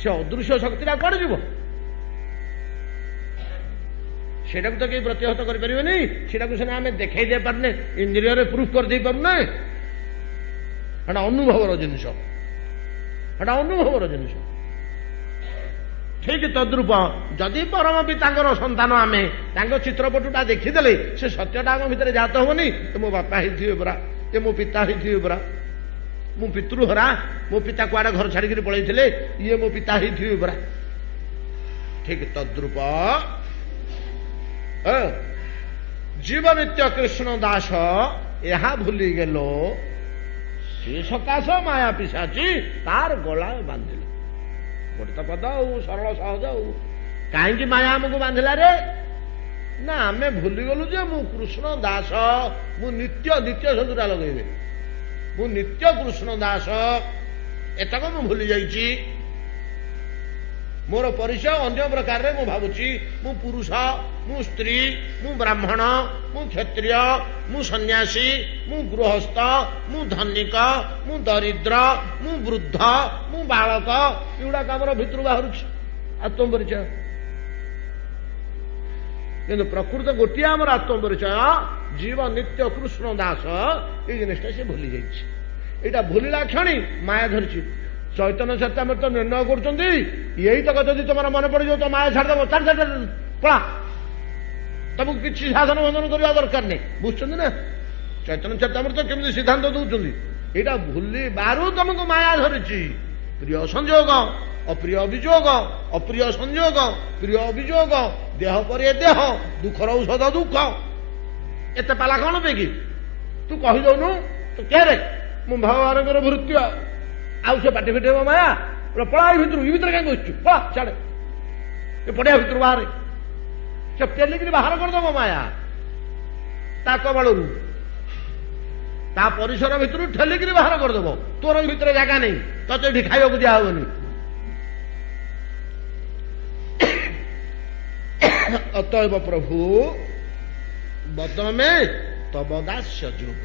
से अदृश्य शक्ति कड़े जीव सेटा तो कहीं प्रतिहत करें आम देखई दे पारने इंद्रिय प्रूफ कर दे पारना एटा अनुभवर जिनस एटा अनुभवर जिनस ठीक तद्रूप जदि परम पिता संतान आम चित्रपटुटा देखीदे से सत्यटा आम भितर जात हेनी तो मो बापा ही परा ये मो पिता ही परा मु पितृहरा मो पिता कुआड़े घर छाड़ी पलैते ये मो पिता ही परा ठीक तद्रूप जीव नित्य कृष्ण दास यह भूली गेलो से सकाश माया पिशाची तार गला बांधिल गोटे तो पद सरल सहज कहीं माया आमको बांधिला रे ना आम भूली गलु जे मु कृष्ण दास मु नित्य नित्य शब्दटा लगे मु नित्य कृष्ण दास एतक मु भूली जाइछि मोर परिचय अन्य प्रकार रे मु भावुची मु पुरुष मु स्त्री मु ब्राह्मण मु क्षत्रिय मु सन्यासी मु गृहस्थ मु धनिक मु दरिद्र मु वृद्ध मु बालक युवाक आमर भितर बाहर आत्म परिचय किंतु प्रकृत गोटे आमर आत्म परिचय जीव नित्य कृष्ण दास ये जिनिसटा से भूली जाइए भूलिला क्षणी माया धरची चैतन्य सत्यामृत निर्णय कर तक जदि तुम मन पड़ जाओ तो माया छाड़देव पड़ा तुमको किसी साधन बंधन करने दरकार नहीं बुझुं ना चैतन्य सत्यामृत केमी सिद्धांत दौरान यहाँ भूली बारू तुमको माया धरी प्रिय संयोग अप्रिय अभियोग अप्रिय संयोग प्रिय अभियोग देह पर देह दुखर औषध दुख एत पाला कौन पे कि तू कहीदौनु तो क्या मु भगवान भृत्य आउ से पाटी फिटे माया पड़ा भितर कहीं बसु पड़ा छाड़े पड़िया भितर बाहर से पेलिक बाहर करदेव माया ता कबल ତା ପରିସର ଭିତରୁ ଠେଲିକିରି ବାହାର କରିଦେବ। ତୋର ଭିତରେ ଜାଗା ନାହିଁ, ତତେ ଏଠି ଖାଇବାକୁ ଦିଆହବନି। ଅତଏବ ପ୍ରଭୁ ବଦମେ ତବ ଦାସ୍ୟ ଯୋଗ।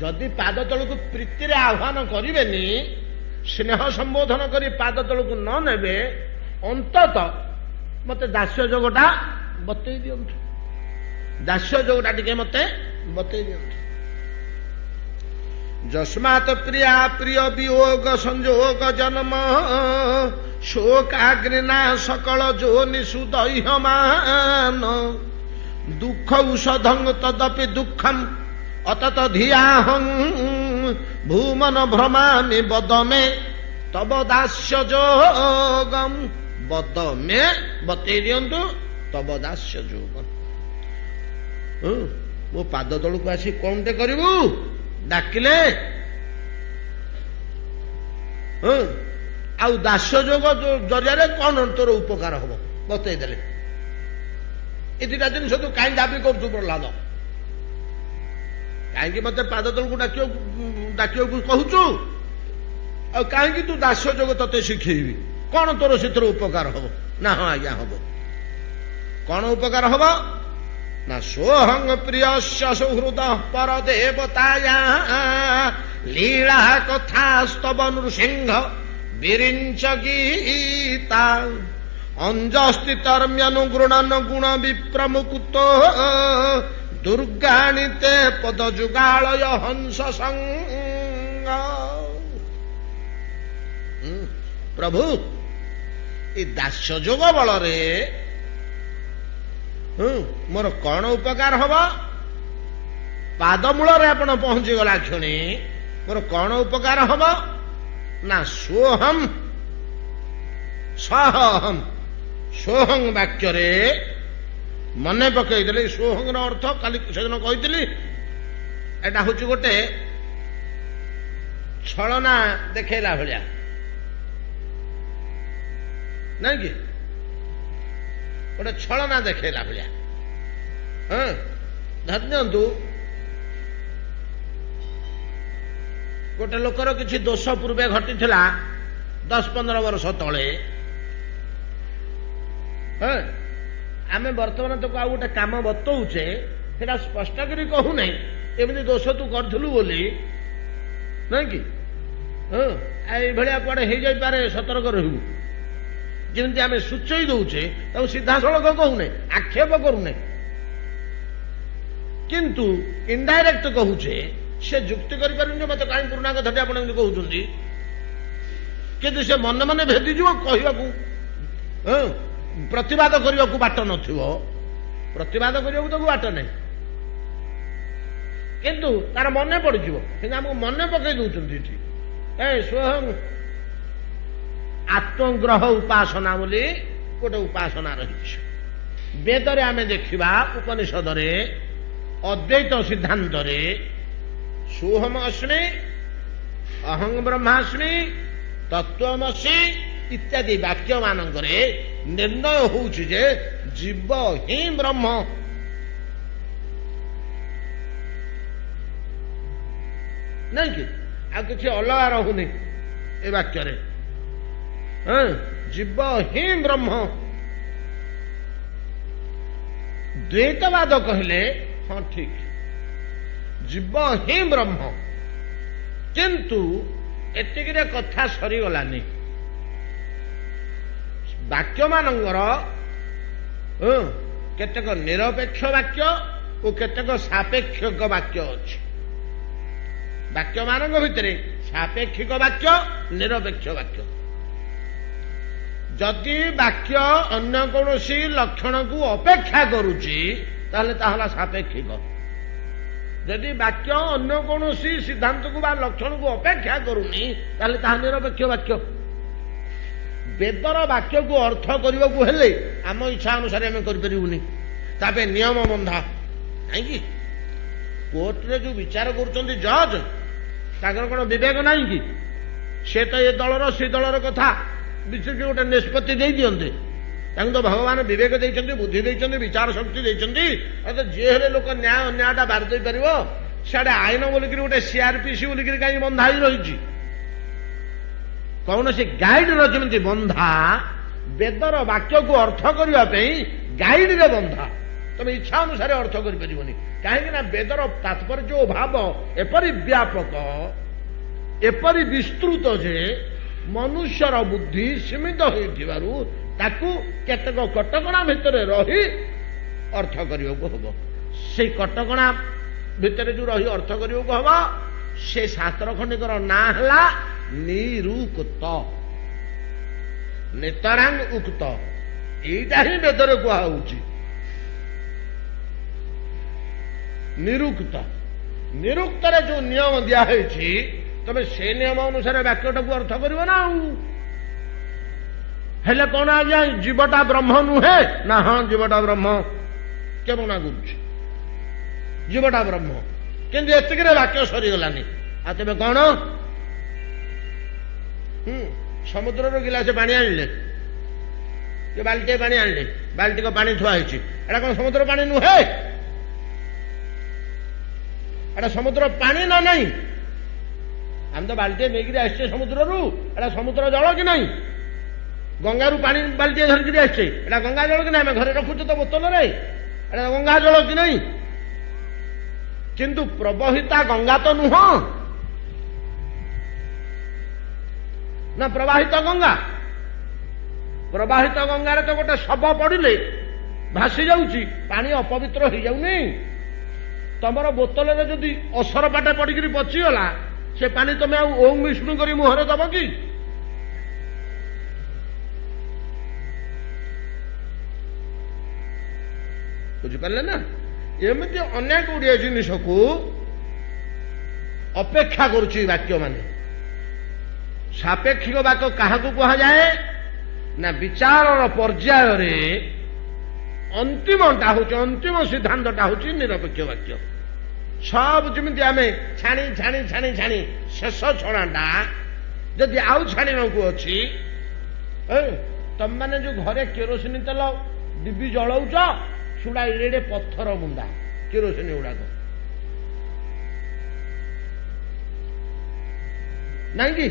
ଯଦି ପାଦ ତଳକୁ ପ୍ରୀତିରେ ଆହ୍ୱାନ କରିବେନି, ସ୍ନେହ ସମ୍ବୋଧନ କରି ପାଦ ତଳକୁ ନ ନେବେ, ଅନ୍ତତଃ ମତେ ଦାସ୍ୟ ଯୋଗଟା ବତେଇ ଦିଅନ୍ତୁ। ଦାସ୍ୟ ଯୋଗଟା ଟିକେ ମତେ ବତେଇ ଦିଅନ୍ତୁ। ଯସ୍ମାତ ପ୍ରିୟା ପ୍ରିୟ ବିୟୋଗ ସଂଯୋଗ ଜନ୍ମ ଶୋକାଗ୍ନିନା ସକଳ ଯୋନିଷୁ ଦୈହମାନ ଦୁଃଖ ଔଷଧଂ ତଦପି ଦୁଃଖಂ ଅତତ ଧିୟାହଂ ଭୂମନ ଭ୍ରମାମି ବଦମେ ତବ ଦାସ୍ୟ ଯୋଗମ୍। ବଦମେ ବତେଇ ଦିଅନ୍ତୁ ତବ ଦାସ୍ୟ ଯୋଗମ୍। ମୋ ପାଦ ତଳକୁ ଆସି କଣଟେ କରିବୁ ଡାକିଲେ, ଆଉ ଦାସ୍ୟ ଯୋଗ ଜରିଆରେ କଣ ତୋର ଉପକାର ହବ ବତେଇ ଦେଲେ। ଏ ଦିଟା ଜିନିଷ ତୁ କାହିଁ ଦାବି କରୁଛୁ ପ୍ରହ୍ଲାଦ? କାହିଁକି ମତେ ପାଦ ତଳକୁ ଡାକିବାକୁ କହୁଛୁ? ଆଉ କାହିଁକି ତୁ ଦାସ୍ୟ ଯୋଗ ତତେ ଶିଖେଇବି? କଣ ତୋର ସେଥିରେ ଉପକାର ହବ? ନା ହଁ ଆଜ୍ଞା ହବ। କଣ ଉପକାର ହବ? ନା ସୋହଂ ପ୍ରିୟସ୍ୟ ସୁହୃଦ ପର ଦେବତାୟା ଲୀଳା କଥା ସ୍ତବ ନୃସିଂହ ବିରିଞ୍ଚ ଗୀତା ଅଞ୍ଜସ୍ଥିତର୍ମ୍ୟନୁଗୃଣନ ଗୁଣ ବିପ୍ରମୁକୁତ ଦୁର୍ଗାଣିତେ ପଦ ଯୁଗାଳୟ ହଂସ ସଙ୍ଗ। ପ୍ରଭୁ ଏ ଦାସ୍ୟ ଯୋଗ ବଳରେ ମୋର କଣ ଉପକାର ହବ? ପାଦମୂଳରେ ଆପଣ ପହଞ୍ଚିଗଲା କ୍ଷଣି ମୋର କଣ ଉପକାର ହବ? ନା ସୋହಂ ସହହଂ ସୋହଂ ବାକ୍ୟରେ ମନେ ପକେଇଦେଲେ। ସୋହଂର ଅର୍ଥ କାଲି ସେଦିନ କହିଥିଲି, ଏଟା ହଉଛି ଗୋଟେ ଛଳନା ଦେଖେଇଲା ଭଳିଆ, ନାଇଁ କି? ଗୋଟେ ଛଳନା ଦେଖେଇଲା ଭଳିଆ। ଧରିନିଅନ୍ତୁ ଗୋଟେ ଲୋକର କିଛି ଦୋଷ ପୂର୍ବେ ଘଟିଥିଲା 10-15 ବର୍ଷ ତଳେ। ଆମେ ବର୍ତ୍ତମାନ ତାକୁ ଆଉ ଗୋଟେ କାମ ବତଉଛେ, ସେଟା ସ୍ପଷ୍ଟ କରି କହୁନାହିଁ ଏମିତି ଦୋଷ ତୁ କରିଥିଲୁ ବୋଲି, ନାଇଁ କି? ଏଇଭଳିଆ କୁଆଡେ ହେଇଯାଇପାରେ, ସତର୍କ ରହିବୁ। ଯେମିତି ଆମେ ସୂଚେଇ ଦଉଛେ, ତାକୁ ସିଧାସଳଖ କହୁନେ, ଆକ୍ଷେପ କରୁନେ, କିନ୍ତୁ ଇନଡାଇରେକ୍ଟ କହୁଛେ। ସେ ଯୁକ୍ତି କରିପାରୁନି ଯେ ମତେ କାହିଁ ପୁରୁଣା କଥାଟି ଆପଣ ଏମିତି କହୁଛନ୍ତି, କିନ୍ତୁ ସେ ମନେ ମନେ ଭେଦିଯିବ। କହିବାକୁ ପ୍ରତିବାଦ କରିବାକୁ ବାଟ ନଥିବ, ପ୍ରତିବାଦ କରିବାକୁ ତାକୁ ବାଟ ନାହିଁ, କିନ୍ତୁ ତାର ମନେ ପଡିଯିବ। କିନ୍ତୁ ଆମକୁ ମନେ ପକେଇ ଦଉଛନ୍ତି ଏଠି। ସ୍ୱୟଂ ଆତ୍ମଗ୍ରହ ଉପାସନା ବୋଲି ଗୋଟେ ଉପାସନା ରହିଛି। ବେଦରେ ଆମେ ଦେଖିବା, ଉପନିଷଦରେ ଅଦ୍ୱୈତ ସିଦ୍ଧାନ୍ତରେ ସୋହମ ଅସ୍ମି, ଅହଂ ବ୍ରହ୍ମାସ୍ମି, ତତ୍ତ୍ୱମସି ଇତ୍ୟାଦି ବାକ୍ୟ ମାନଙ୍କରେ ନିର୍ଣ୍ଣୟ ହଉଛି ଯେ ଜୀବ ହିଁ ବ୍ରହ୍ମ। ନାଇଁ କି? ଆଉ କିଛି ଅଲଗା ରହୁନି ଏ ବାକ୍ୟରେ। ଜୀବ ହିଁ ବ୍ରହ୍ମ। ଦ୍ୱୈତବାଦ କହିଲେ ହଁ ଠିକ, ଜୀବ ହିଁ ବ୍ରହ୍ମ, କିନ୍ତୁ ଏତିକିରେ କଥା ସରିଗଲାନି। ବାକ୍ୟ ମାନଙ୍କର କେତେକ ନିରପେକ୍ଷ ବାକ୍ୟ ଓ କେତେକ ସାପେକ୍ଷକ ବାକ୍ୟ ଅଛି। ବାକ୍ୟ ମାନଙ୍କ ଭିତରେ ସାପେକ୍ଷିକ ବାକ୍ୟ, ନିରପେକ୍ଷ ବାକ୍ୟ। ଯଦି ବାକ୍ୟ ଅନ୍ୟ କୌଣସି ଲକ୍ଷଣକୁ ଅପେକ୍ଷା କରୁଛି ତାହେଲେ ତାହା ହେଲା ସାପେକ୍ଷିକ। ଯଦି ବାକ୍ୟ ଅନ୍ୟ କୌଣସି ସିଦ୍ଧାନ୍ତକୁ ବା ଲକ୍ଷଣକୁ ଅପେକ୍ଷା କରୁନି ତାହେଲେ ତାହା ନିରପେକ୍ଷ ବାକ୍ୟ। ବେଦର ବାକ୍ୟକୁ ଅର୍ଥ କରିବାକୁ ହେଲେ ଆମ ଇଚ୍ଛା ଅନୁସାରେ ଆମେ କରିପାରିବୁନି, ତା ପାଇଁ ନିୟମ ବନ୍ଧା। କାହିଁକି? କୋର୍ଟରେ ଯୋଉ ବିଚାର କରୁଛନ୍ତି ଜଜ୍, ତାଙ୍କର କଣ ବିବେକ ନାହିଁ କି? ସେ ତ ଏ ଦଳର ସେ ଦଳର କଥା ବିଷୟରେ ଗୋଟେ ନିଷ୍ପତ୍ତି ଦେଇ ଦିଅନ୍ତେ। ତାଙ୍କୁ ତ ଭଗବାନ ବିବେକ ଦେଇଛନ୍ତି, ବୁଦ୍ଧି ଦେଇଛନ୍ତି, ବିଚାର ଶକ୍ତି ଦେଇଛନ୍ତି। ଯିଏ ହେଲେ ଲୋକ ନ୍ୟାୟ ଅନ୍ୟାୟଟା ବାରି ଦେଇପାରିବ। ସିଆଡେ ଆଇନ ବୋଲିକିରି ଗୋଟେ ସିଆରପିସି ବୋଲିକିରି କାହିଁକି ବନ୍ଧା ହେଇ ରହିଛି? କୌଣସି ଗାଇଡର ଯେମିତି ବନ୍ଧା, ବେଦର ବାକ୍ୟକୁ ଅର୍ଥ କରିବା ପାଇଁ ଗାଇଡରେ ବନ୍ଧା। ତମେ ଇଚ୍ଛା ଅନୁସାରେ ଅର୍ଥ କରିପାରିବନି। କାହିଁକି ନା ବେଦର ତାତ୍ପର୍ଯ୍ୟ ଓ ଭାବ ଏପରି ବ୍ୟାପକ, ଏପରି ବିସ୍ତୃତ ଯେ ମନୁଷ୍ୟର ବୁଦ୍ଧି ସୀମିତ ହୋଇଥିବାରୁ ତାକୁ କେତେକ କଟକଣା ଭିତରେ ରହି ଅର୍ଥ କରିବାକୁ ହବ। ସେଇ କଟକଣା ଭିତରେ ଯୋଉ ରହି ଅର୍ଥ କରିବାକୁ ହବ, ସେ ଶାସ୍ତ୍ର ଖଣ୍ଡିକର ନାଁ ହେଲା ନିରୁକ୍ତ, ନେତରାଙ୍ଗ ଉକ୍ତ। ଏଇଟା ହିଁ ବେଦରେ କୁହାହଉଛି ନିରୁକ୍ତ। ନିରୁକ୍ତରେ ଯୋଉ ନିୟମ ଦିଆହେଇଛି, ତମେ ସେ ନିୟମ ଅନୁସାରେ ବାକ୍ୟଟାକୁ ଅର୍ଥ କରିବ ନା। ଆଉ ହେଲେ କଣ ଆଜ୍ଞା ଜୀବଟା ବ୍ରହ୍ମ ନୁହେଁ? ନା ହଁ ଜୀବଟା ବ୍ରହ୍ମ। କିଏ ମନା କରୁଛି? ଜୀବଟା ବ୍ରହ୍ମ, କିନ୍ତୁ ଏତିକିରେ ବାକ୍ୟ ସରିଗଲାନି। ଆଉ ତେବେ କଣ? ସମୁଦ୍ରରୁ ଗିଲାସେ ପାଣି ଆଣିଲେ, କି ବାଲ୍ଟିଏ ପାଣି ଆଣିଲେ, ବାଲ୍ଟିକ ପାଣି ଥୁଆ ହେଇଛି, ଏଟା କଣ ସମୁଦ୍ର ପାଣି ନୁହେଁ? ଏଟା ସମୁଦ୍ର ପାଣି ନା ନାହିଁ? ଆମେ ତ ବାଲ୍ଟିଏ ନେଇକିରି ଆସିଛେ ସମୁଦ୍ରରୁ, ଏଟା ସମୁଦ୍ର ଜଳ କି ନାହିଁ? ଗଙ୍ଗାରୁ ପାଣି ବାଲ୍ଟିଏ ଧରିକିରି ଆସିଛେ, ଏଟା ଗଙ୍ଗା ଜଳ କି ନାହିଁ? ଆମେ ଘରେ ରଖୁଛୁ ତ ବୋତଲରେ, ଏଟା ଗଙ୍ଗା ଜଳ କି ନାହିଁ? କିନ୍ତୁ ପ୍ରବହିତା ଗଙ୍ଗା ତ ନୁହଁ ନା ପ୍ରବାହିତ ଗଙ୍ଗା। ପ୍ରବାହିତ ଗଙ୍ଗାରେ ତ ଗୋଟେ ଶବ ପଡ଼ିଲେ ଭାସି ଯାଉଛି, ପାଣି ଅପବିତ୍ର ହେଇଯାଉନି। ତମର ବୋତଲରେ ଯଦି ଅସର ପାଟେ ପଡ଼ିକିରି ପଚିଗଲା, ସେ ପାଣି ତମେ ଆଉ ଓಂ ବିଷ୍ଣୁ କରି ମୁହଁରେ ଦବ କି? ବୁଝିପାରିଲେ ନା? ଏମିତି ଅନେକ ଗୁଡ଼ିଏ ଜିନିଷକୁ ଅପେକ୍ଷା କରୁଛି ବାକ୍ୟ ମାନେ। ସାପେକ୍ଷିକ ବାକ୍ୟ କାହାକୁ କୁହାଯାଏ? ନା ବିଚାରର ପର୍ଯ୍ୟାୟରେ ଅନ୍ତିମଟା ହଉଛି, ଅନ୍ତିମ ସିଦ୍ଧାନ୍ତଟା ହଉଛି ନିରପେକ୍ଷ ବାକ୍ୟ। ସବୁ ଯେମିତି ଆମେ ଛାଣି ଛାଣି ଛାଣି ଛାଣି ଶେଷ ଛଣାଟା ଯଦି ଆଉ ଛାଣିବାକୁ ଅଛି, ତମମାନେ ଯୋଉ ଘରେ କେରୋସିନ ତେଲ ଡିବି ଜଳଉଛ, ସେଗୁଡା ଏଡେ ପଥର ବୁନ୍ଦା କେରୋସିନ ଗୁଡାକ ନାଇଁ କି?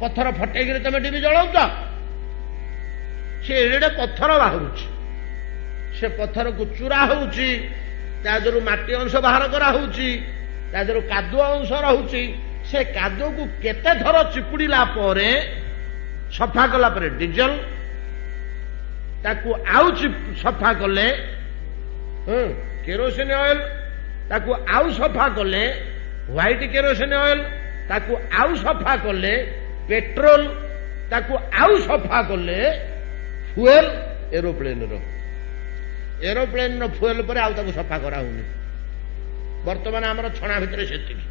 ପଥର ଫଟେଇକିରି ତମେ ଡିବି ଜଳଉଛ, ସେ ଏଡେ ପଥର ବାହାରୁଛି। ସେ ପଥରକୁ ଚୂରା ହଉଛି, ତା ଦେହରୁ ମାଟି ଅଂଶ ବାହାର କରାହଉଛି, ତା ଦେହରୁ କାଦୁଅ ଅଂଶ ରହୁଛି। ସେ କାଦୁଅକୁ କେତେ ଥର ଚିପୁଡ଼ିଲା ପରେ, ସଫା କଲା ପରେ ଡିଜେଲ, ତାକୁ ଆଉ ସଫା କଲେ କେରୋସିନ ଅଏଲ, ତାକୁ ଆଉ ସଫା କଲେ ହ୍ୱାଇଟ୍ କେରୋସିନ ଅଏଲ, ତାକୁ ଆଉ ସଫା କଲେ ପେଟ୍ରୋଲ, ତାକୁ ଆଉ ସଫା କଲେ ଫୁଏଲ ଏରୋପ୍ଲେନର। ଏରୋପ୍ଲେନର ଫୁଏଲ ପରେ ଆଉ ତାକୁ ସଫା କରାହଉନି। ବର୍ତ୍ତମାନ ଆମର ଛଣା ଭିତରେ ସେତିକି।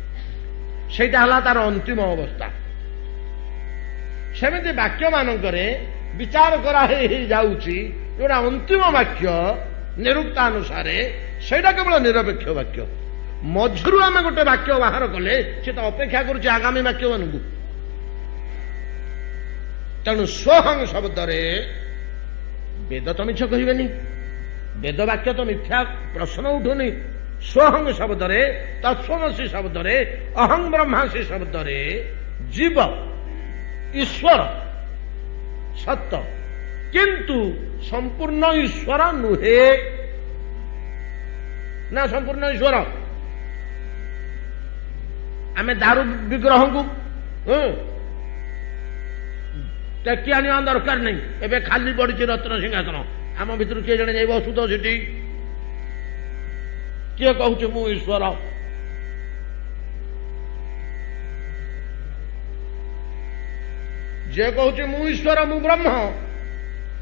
ସେଇଟା ହେଲା ତାର ଅନ୍ତିମ ଅବସ୍ଥା। ସେମିତି ବାକ୍ୟ ମାନଙ୍କରେ ବିଚାର କରା ହେଇଯାଉଛି, ଯୋଉଟା ଅନ୍ତିମ ବାକ୍ୟ ନିରୁକ୍ତାନୁସାରେ, ସେଇଟା କେବଳ ନିରପେକ୍ଷ ବାକ୍ୟ। ମଝିରୁ ଆମେ ଗୋଟେ ବାକ୍ୟ ବାହାର କଲେ ସେ ତ ଅପେକ୍ଷା କରୁଛି ଆଗାମୀ ବାକ୍ୟ ମାନଙ୍କୁ। ତେଣୁ ସ୍ୱହଂ ଶବ୍ଦରେ ବେଦ ତ ମିଛ କହିବେନି, ବେଦ ବାକ୍ୟ ତ ମିଥ୍ୟା ପ୍ରଶ୍ନ ଉଠୁନି। ସ୍ୱହଂ ଶବ୍ଦରେ, ତତ୍ତ୍ୱମସୀ ଶବ୍ଦରେ, ଅହଂ ବ୍ରହ୍ମାସୀ ଶବ୍ଦରେ ଜୀବ ଈଶ୍ୱର ସତ, କିନ୍ତୁ ସମ୍ପୂର୍ଣ୍ଣ ଈଶ୍ୱର ନୁହେଁ। ନା ସମ୍ପୂର୍ଣ୍ଣ ଈଶ୍ୱର? ଆମେ ଦାରୁ ବିଗ୍ରହଙ୍କୁ ଟେକି ଆଣିବା ଦରକାର ନାହିଁ। ଏବେ ଖାଲି ପଡିଛି ରତ୍ନ ସିଂହାସନ, ଆମ ଭିତରୁ କିଏ ଜଣେ ଯାଇ ବସୁତ ସେଠି? କିଏ କହୁଛି ମୁଁ ଈଶ୍ୱର? ଯିଏ କହୁଛି ମୁଁ ଈଶ୍ୱର, ମୁଁ ବ୍ରହ୍ମ,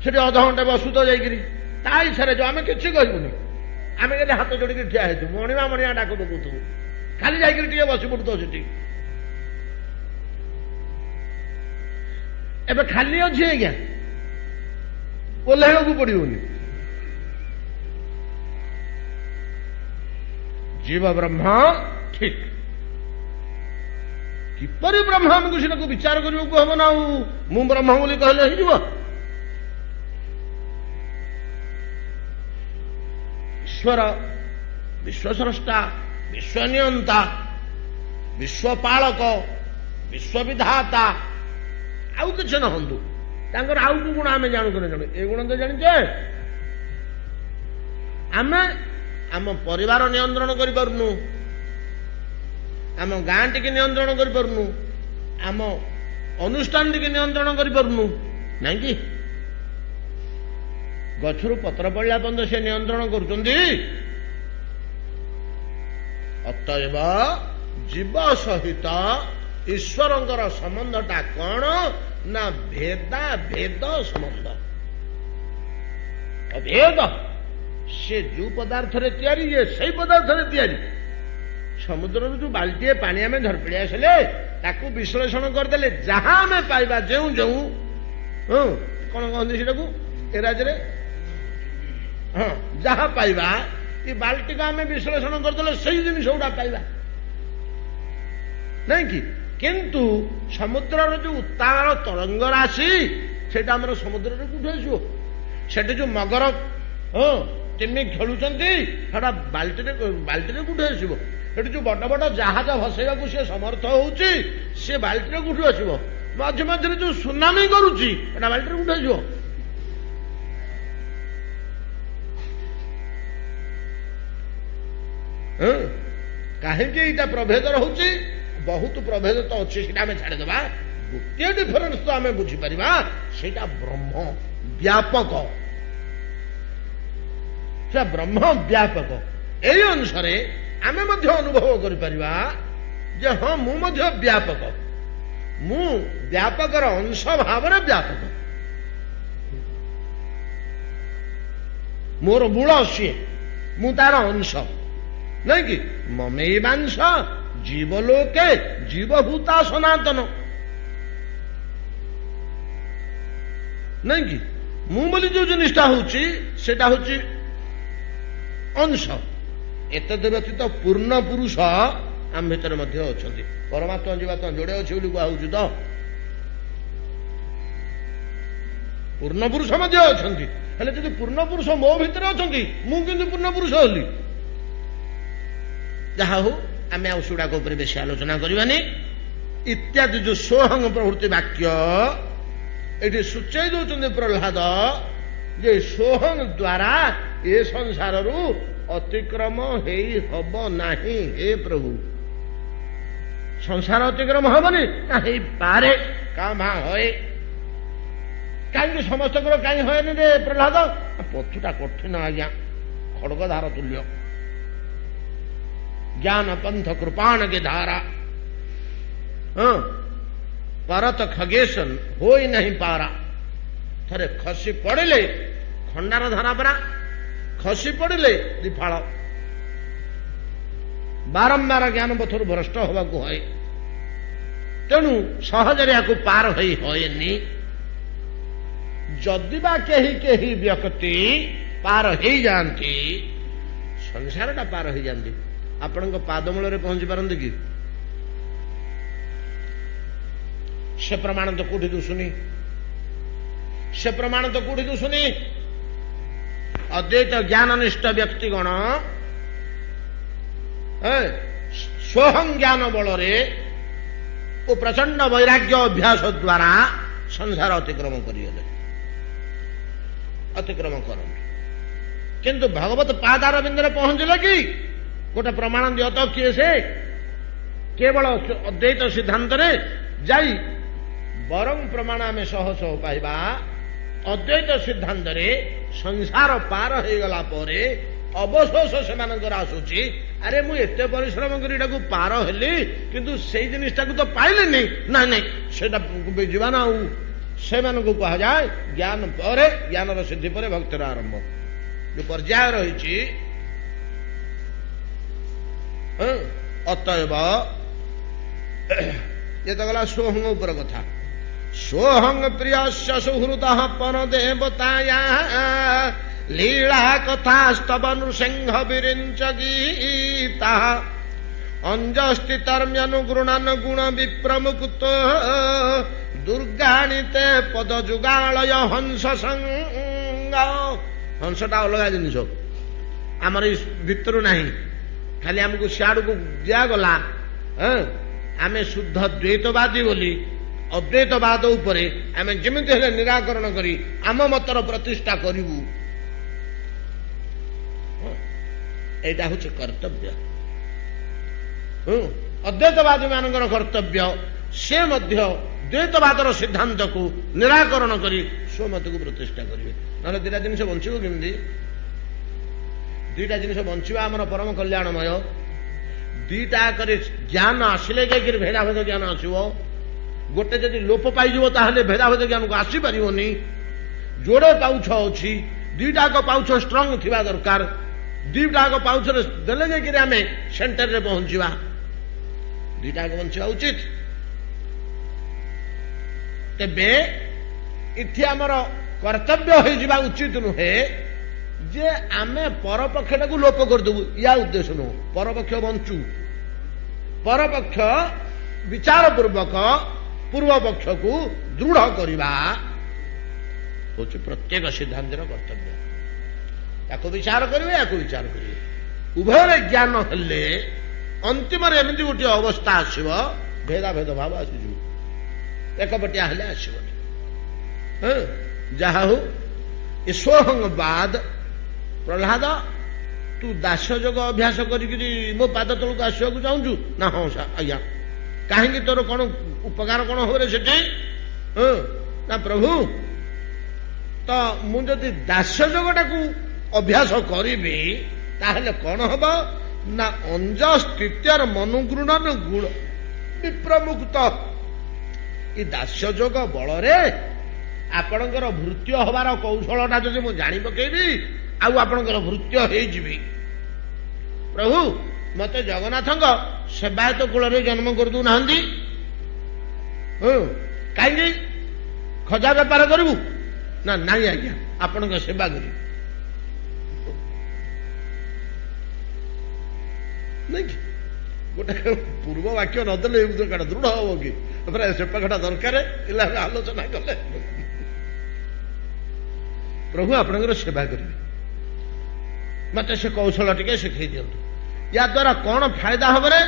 ସେଠି ଅଧଘଣ୍ଟେ ବସୁତ ଯାଇକିରି ତା ଇଚ୍ଛାରେ ଯାଉ, ଆମେ କିଛି କହିବୁନି। ଆମେ ଯଦି ହାତ ଯୋଡ଼ିକି ଠିଆ ହେଇଥିବୁ, ମଣିମା ମଣିମା ଡାକ ପକଉଥିବୁ, ଖାଲି ଯାଇକିରି ଟିକେ ବସି ପଡୁଥିବ ସେଠି। ଏବେ ଖାଲି ଅଛି ଆଜ୍ଞା, ଓହ୍ଲେଇବାକୁ ପଡିବନି। ଜୀବ ବ୍ରହ୍ମ ଠିକ। କିପରି ବ୍ରହ୍ମ ଆମକୁ ସେଟାକୁ ବିଚାର କରିବାକୁ ହବ ନା। ଆଉ ମୁଁ ବ୍ରହ୍ମ ବୋଲି କହିଲେ ହେଇଯିବ? ଈଶ୍ୱର ବିଶ୍ୱସ୍ରଷ୍ଟା ବିଶ୍ୱନିୟନ୍ତା, ବିଶ୍ୱପାଳକ, ବିଶ୍ୱବିଧାତା, ଆଉ କିଛି ନହନ୍ତୁ, ତାଙ୍କର ଆଉ କୋଉ ଗୁଣ ଆମେ ଜାଣୁ ଜାଣୁ ଏ ଗୁଣ ତ ଜାଣିଛେ। ଆମେ ଆମ ପରିବାର ନିୟନ୍ତ୍ରଣ କରିପାରୁନୁ, ଆମ ଗାଁ ଟିକେ ନିୟନ୍ତ୍ରଣ କରିପାରୁନୁ, ଆମ ଅନୁଷ୍ଠାନ ଟିକେ ନିୟନ୍ତ୍ରଣ କରିପାରୁନୁ, ନାଇଁ କି? ଗଛରୁ ପତ୍ର ପଡ଼ିଲା ପର୍ଯ୍ୟନ୍ତ ସେ ନିୟନ୍ତ୍ରଣ କରୁଛନ୍ତି। ଅତଏବ ଜୀବ ସହିତ ଈଶ୍ୱରଙ୍କର ସମ୍ବନ୍ଧଟା କଣ ନା ଭେଦ ସମ୍ବନ୍ଧ। ଅଭେଦ। ସେ ଯୋଉ ପଦାର୍ଥରେ ତିଆରି, ଇଏ ସେଇ ପଦାର୍ଥରେ ତିଆରି। ସମୁଦ୍ରରୁ ଯୋଉ ବାଲ୍ଟିଏ ପାଣି ଆମେ ଧରିପଡ଼ି ଆସିଲେ, ତାକୁ ବିଶ୍ଳେଷଣ କରିଦେଲେ ଯାହା ଆମେ ପାଇବା, ଯେଉଁ ଯେଉଁ କଣ କହନ୍ତି ସେଟାକୁ ଏରାଜରେ, ହଁ, ଯାହା ପାଇବା, ଏ ବାଲ୍ଟିକୁ ଆମେ ବିଶ୍ଳେଷଣ କରିଦେଲେ ସେଇ ଜିନିଷ ଗୁଡା ପାଇବା, ନାଇଁ କି? କିନ୍ତୁ ସମୁଦ୍ରର ଯୋଉ ଉତ୍ତାଳ ତରଙ୍ଗ ରାଶି, ସେଇଟା ଆମର ସମୁଦ୍ରରେ କୋଉଠି ଆସିବ? ସେଠି ଯୋଉ ମଗର ତିମି ଖେଳୁଛନ୍ତି, ସେଟା ବାଲ୍ଟିରେ କୋଉଠି ଆସିବ? ସେଠି ଯୋଉ ବଡ ବଡ ଜାହାଜ ଭସେଇବାକୁ ସେ ସମର୍ଥ ହଉଛି, ସେ ବାଲ୍ଟିରେ କୋଉଠି ଆସିବ? ମଝି ମଝିରେ ଯୋଉ ସୁନାମି କରୁଛି, ସେଟା ବାଲ୍ଟିରେ କୋଉଠି ଆସିବ? କାହିଁକି ଏଇଟା ପ୍ରଭେଦ ରହୁଛି? ବହୁତ ପ୍ରଭେଦ ତ ଅଛି, ସେଇଟା ଆମେ ଛାଡ଼ିଦେବା। ଗୋଟିଏ ଡିଫରେନ୍ସ ତ ଆମେ ବୁଝିପାରିବା, ସେଇଟା ବ୍ରହ୍ମ ବ୍ୟାପକ। ସେ ବ୍ରହ୍ମ ବ୍ୟାପକ। ଏଇ ଅନୁସାରେ ଆମେ ମଧ୍ୟ ଅନୁଭବ କରିପାରିବା ଯେ ହଁ, ମୁଁ ମଧ୍ୟ ବ୍ୟାପକ, ମୁଁ ବ୍ୟାପକର ଅଂଶ ଭାବରେ ବ୍ୟାପକ। ମୋର ମୂଳ ସିଏ, ମୁଁ ତାର ଅଂଶ, ନାଇଁ କି? ମମୈବାଂଶ ଜୀବଲୋକେ ଜୀବଭୂତା ସନାତନ, ନାଇଁ କି? ମୁଁ ବୋଲି ଯୋଉ ଜିନିଷଟା ହଉଛି, ସେଟା ହଉଛି ଅଂଶ। ଏତଦ୍ ବ୍ୟତୀତ ପୂର୍ଣ୍ଣ ପୁରୁଷ ଆମ ଭିତରେ ମଧ୍ୟ ଅଛନ୍ତି। ପରମାତ୍ମା ଜୀବାତ୍ମା ଯୋଡ଼େ ଅଛି ବୋଲି କୁହାହଉଛି ତ। ପୂର୍ଣ୍ଣ ପୁରୁଷ ମଧ୍ୟ ଅଛନ୍ତି। ହେଲେ ଯଦି ପୂର୍ଣ୍ଣ ପୁରୁଷ ମୋ ଭିତରେ ଅଛନ୍ତି, ମୁଁ କିନ୍ତୁ ପୂର୍ଣ୍ଣ ପୁରୁଷ ହେଲି। ଯାହା ହଉ, ଆମେ ଆଉ ସେଗୁଡାକ ଉପରେ ବେଶୀ ଆଲୋଚନା କରିବାନି। ଇତ୍ୟାଦି ଯୋଉ ସୋହଂ ପ୍ରଭୃତି ବାକ୍ୟ ଏଠି ସୂଚାଇ ଦଉଛନ୍ତି ପ୍ରହ୍ଲାଦ, ଯେ ସୋହଂ ଦ୍ୱାରା ଏ ସଂସାରରୁ ଅତିକ୍ରମ ହେଇ ହବ ନାହିଁ। ହେ ପ୍ରଭୁ, ସଂସାର ଅତିକ୍ରମ ହବନି ନା? ହେଇପାରେ, କାଁ ଭାଁ ହଏ। କାହିଁକି ସମସ୍ତଙ୍କର କାହିଁ ହଏନି ରେ ପ୍ରହ୍ଲାଦ? ପଥୁଟା କଠିନ ଆଜ୍ଞା, ଖଡଗଧାର ତୁଲ୍ୟ। ଜ୍ଞାନ ପନ୍ଥ କୃପାଣ କି ଧାରା, ପରତ ଖଗେଶନ ହୋଇ ନାହିଁ ପାରା। ଥରେ ଖସି ପଡ଼ିଲେ ଖଣ୍ଡାର ଧାରା ପରା, ଖସି ପଡ଼ିଲେ ଦିଫାଳ। ବାରମ୍ବାର ଜ୍ଞାନ ପଥରୁ ଭ୍ରଷ୍ଟ ହେବାକୁ ହୁଏ। ତେଣୁ ସହଜରେ ଏହାକୁ ପାର ହୋଇ ହଏନି। ଯଦି ବା କେହି କେହି ବ୍ୟକ୍ତି ପାର ହେଇଯାଆନ୍ତି, ସଂସାରଟା ପାର ହେଇଯାଆନ୍ତି, ଆପଣଙ୍କ ପାଦମୂଳରେ ପହଞ୍ଚି ପାରନ୍ତି କି? ସେ ପ୍ରମାଣ ତ କୋଉଠି ଦୁଶୁନି, ସେ ପ୍ରମାଣ ତ କୋଉଠି ଦୁଶୁନି। ଅଦ୍ୱୈତ ଜ୍ଞାନନିଷ୍ଠ ବ୍ୟକ୍ତିଗଣ ସ୍ୱହଂ ଜ୍ଞାନ ବଳରେ ଓ ପ୍ରଚଣ୍ଡ ବୈରାଗ୍ୟ ଅଭ୍ୟାସ ଦ୍ୱାରା ସଂସାର ଅତିକ୍ରମ କରିଗଲେ, ଅତିକ୍ରମ କରନ୍ତି। କିନ୍ତୁ ଭଗବତ ପାଦାରବିନ୍ଦରେ ପହଞ୍ଚିଲେ କି ଗୋଟେ ପ୍ରମାଣ ଦିଅ ତ, କିଏ ସେ? କେବଳ ଅଦ୍ୱୈତ ସିଦ୍ଧାନ୍ତରେ ଯାଇ ବରଂ ପ୍ରମାଣ ଆମେ ସହ ସହ ପାଇବା। ଅଦ୍ୱୈତ ସିଦ୍ଧାନ୍ତରେ ସଂସାର ପାର ହେଇଗଲା ପରେ ଅବଶୋଷ ସେମାନଙ୍କର ଆସୁଛି, ଆରେ ମୁଁ ଏତେ ପରିଶ୍ରମ କରି ଏଟାକୁ ପାର ହେଲି, କିନ୍ତୁ ସେଇ ଜିନିଷଟାକୁ ତ ପାଇଲିନି। ନାଇଁ ନାଇଁ, ସେଇଟା ଯିବା ନା। ଆଉ ସେମାନଙ୍କୁ କୁହାଯାଏ ଜ୍ଞାନ ପରେ, ଜ୍ଞାନର ସିଦ୍ଧି ପରେ ଭକ୍ତିର ଆରମ୍ଭ। ଯୋଉ ପର୍ଯ୍ୟାୟ ରହିଛି, ଅତଏବ ଏ ତ ଗଲା ସୋହଂ ଉପର କଥା। सोहं प्रियस्य सुहृदः परदेवताया लीला कथा स्तव नृसिंह विरिञ्च गीता अंजस्थितर्म्यनुगृणन गुण विप्रमुक्त दुर्गाणीते पद जुगालय हंस संग। हंसटा अलग जिनिस, आमर भितर नहीं। खाली आमको सियाड़ को दिगला आम शुद्ध द्वैतवादी बोली अद्वैतवाद उपरे आम जमी निराकरण करी आम मतर प्रतिष्ठा करूँ एटा हूँ कर्तव्य अद्वैतवादी मानकर कर्तव्य से मध्य द्वैतवादर सिद्धांत को निराकरण करी स्वमत को प्रतिष्ठा करेंगे ना दुटा जिन बचो केमती दुईटा जिन बचा आमर परम कल्याणमय दुईटा ज्ञान आसिले जाकर भेदाभेद ज्ञान आसो गोटे जदि लोप पाई भेदाभेद ज्ञान को आसीपारनी जोड़े पाउछ अच्छी दुईटाक पाउछ स्ट्रंग थिबा दरकार दुईटाक पाउछ देले जाकर आम सेंटर रे पहुंचवा दुईटाक बंचा उचित तेबे इथे आमर कर्तव्य हो उचित नुहे जे आमे परपक्ष को लोप करदेबू या उद्देश्य नुह परपक्ष बंचू परपक्ष विचार पूर्वक पूर्व पक्ष को दृढ़ करवा हूँ प्रत्येक सिद्धांतर कर्तव्य या विचार करेंगे या विचार करेंगे उभय ज्ञान हेले अंतिम एमती गोटे अवस्था आसव भेदाभेद भाव आसीज एकपटिया हेले आसबनी जहा हो ईश्वरंगवाद प्रहलाद तू दास्य जोग अभ्यास करी मो पाद तलक आसवा चाहूँ ना हाँ आज्ञा कहीं तोर कौन उपकार कौन हो रे सेठी ना प्रभु तो मुझे दास्य जोगटा को अभ्यास करी ताहले कौन हम ना अंज स्थितर मनुगृणन गुण विप्रमुक्त इ दास्य जोग बल आपणकर भृत्य हबार कौशलटा जदि मु जानी पकेबी आपणकर भृत्य हो प्रभु मते जगन्नाथ सेवायत कूल जन्म कर दू ना कहीं खजा बेपार करू ना नाई आज्ञा आपण सेवा करी गोटे पूर्व वाक्य नदेले कटा दृढ़ हम कि सेपाटा दरकार आलोचना कले प्रभु आपणकर सेवा करेंगे मत से कौशल टिके शिखई दिंतु या द्वारा कौन फायदा हम रे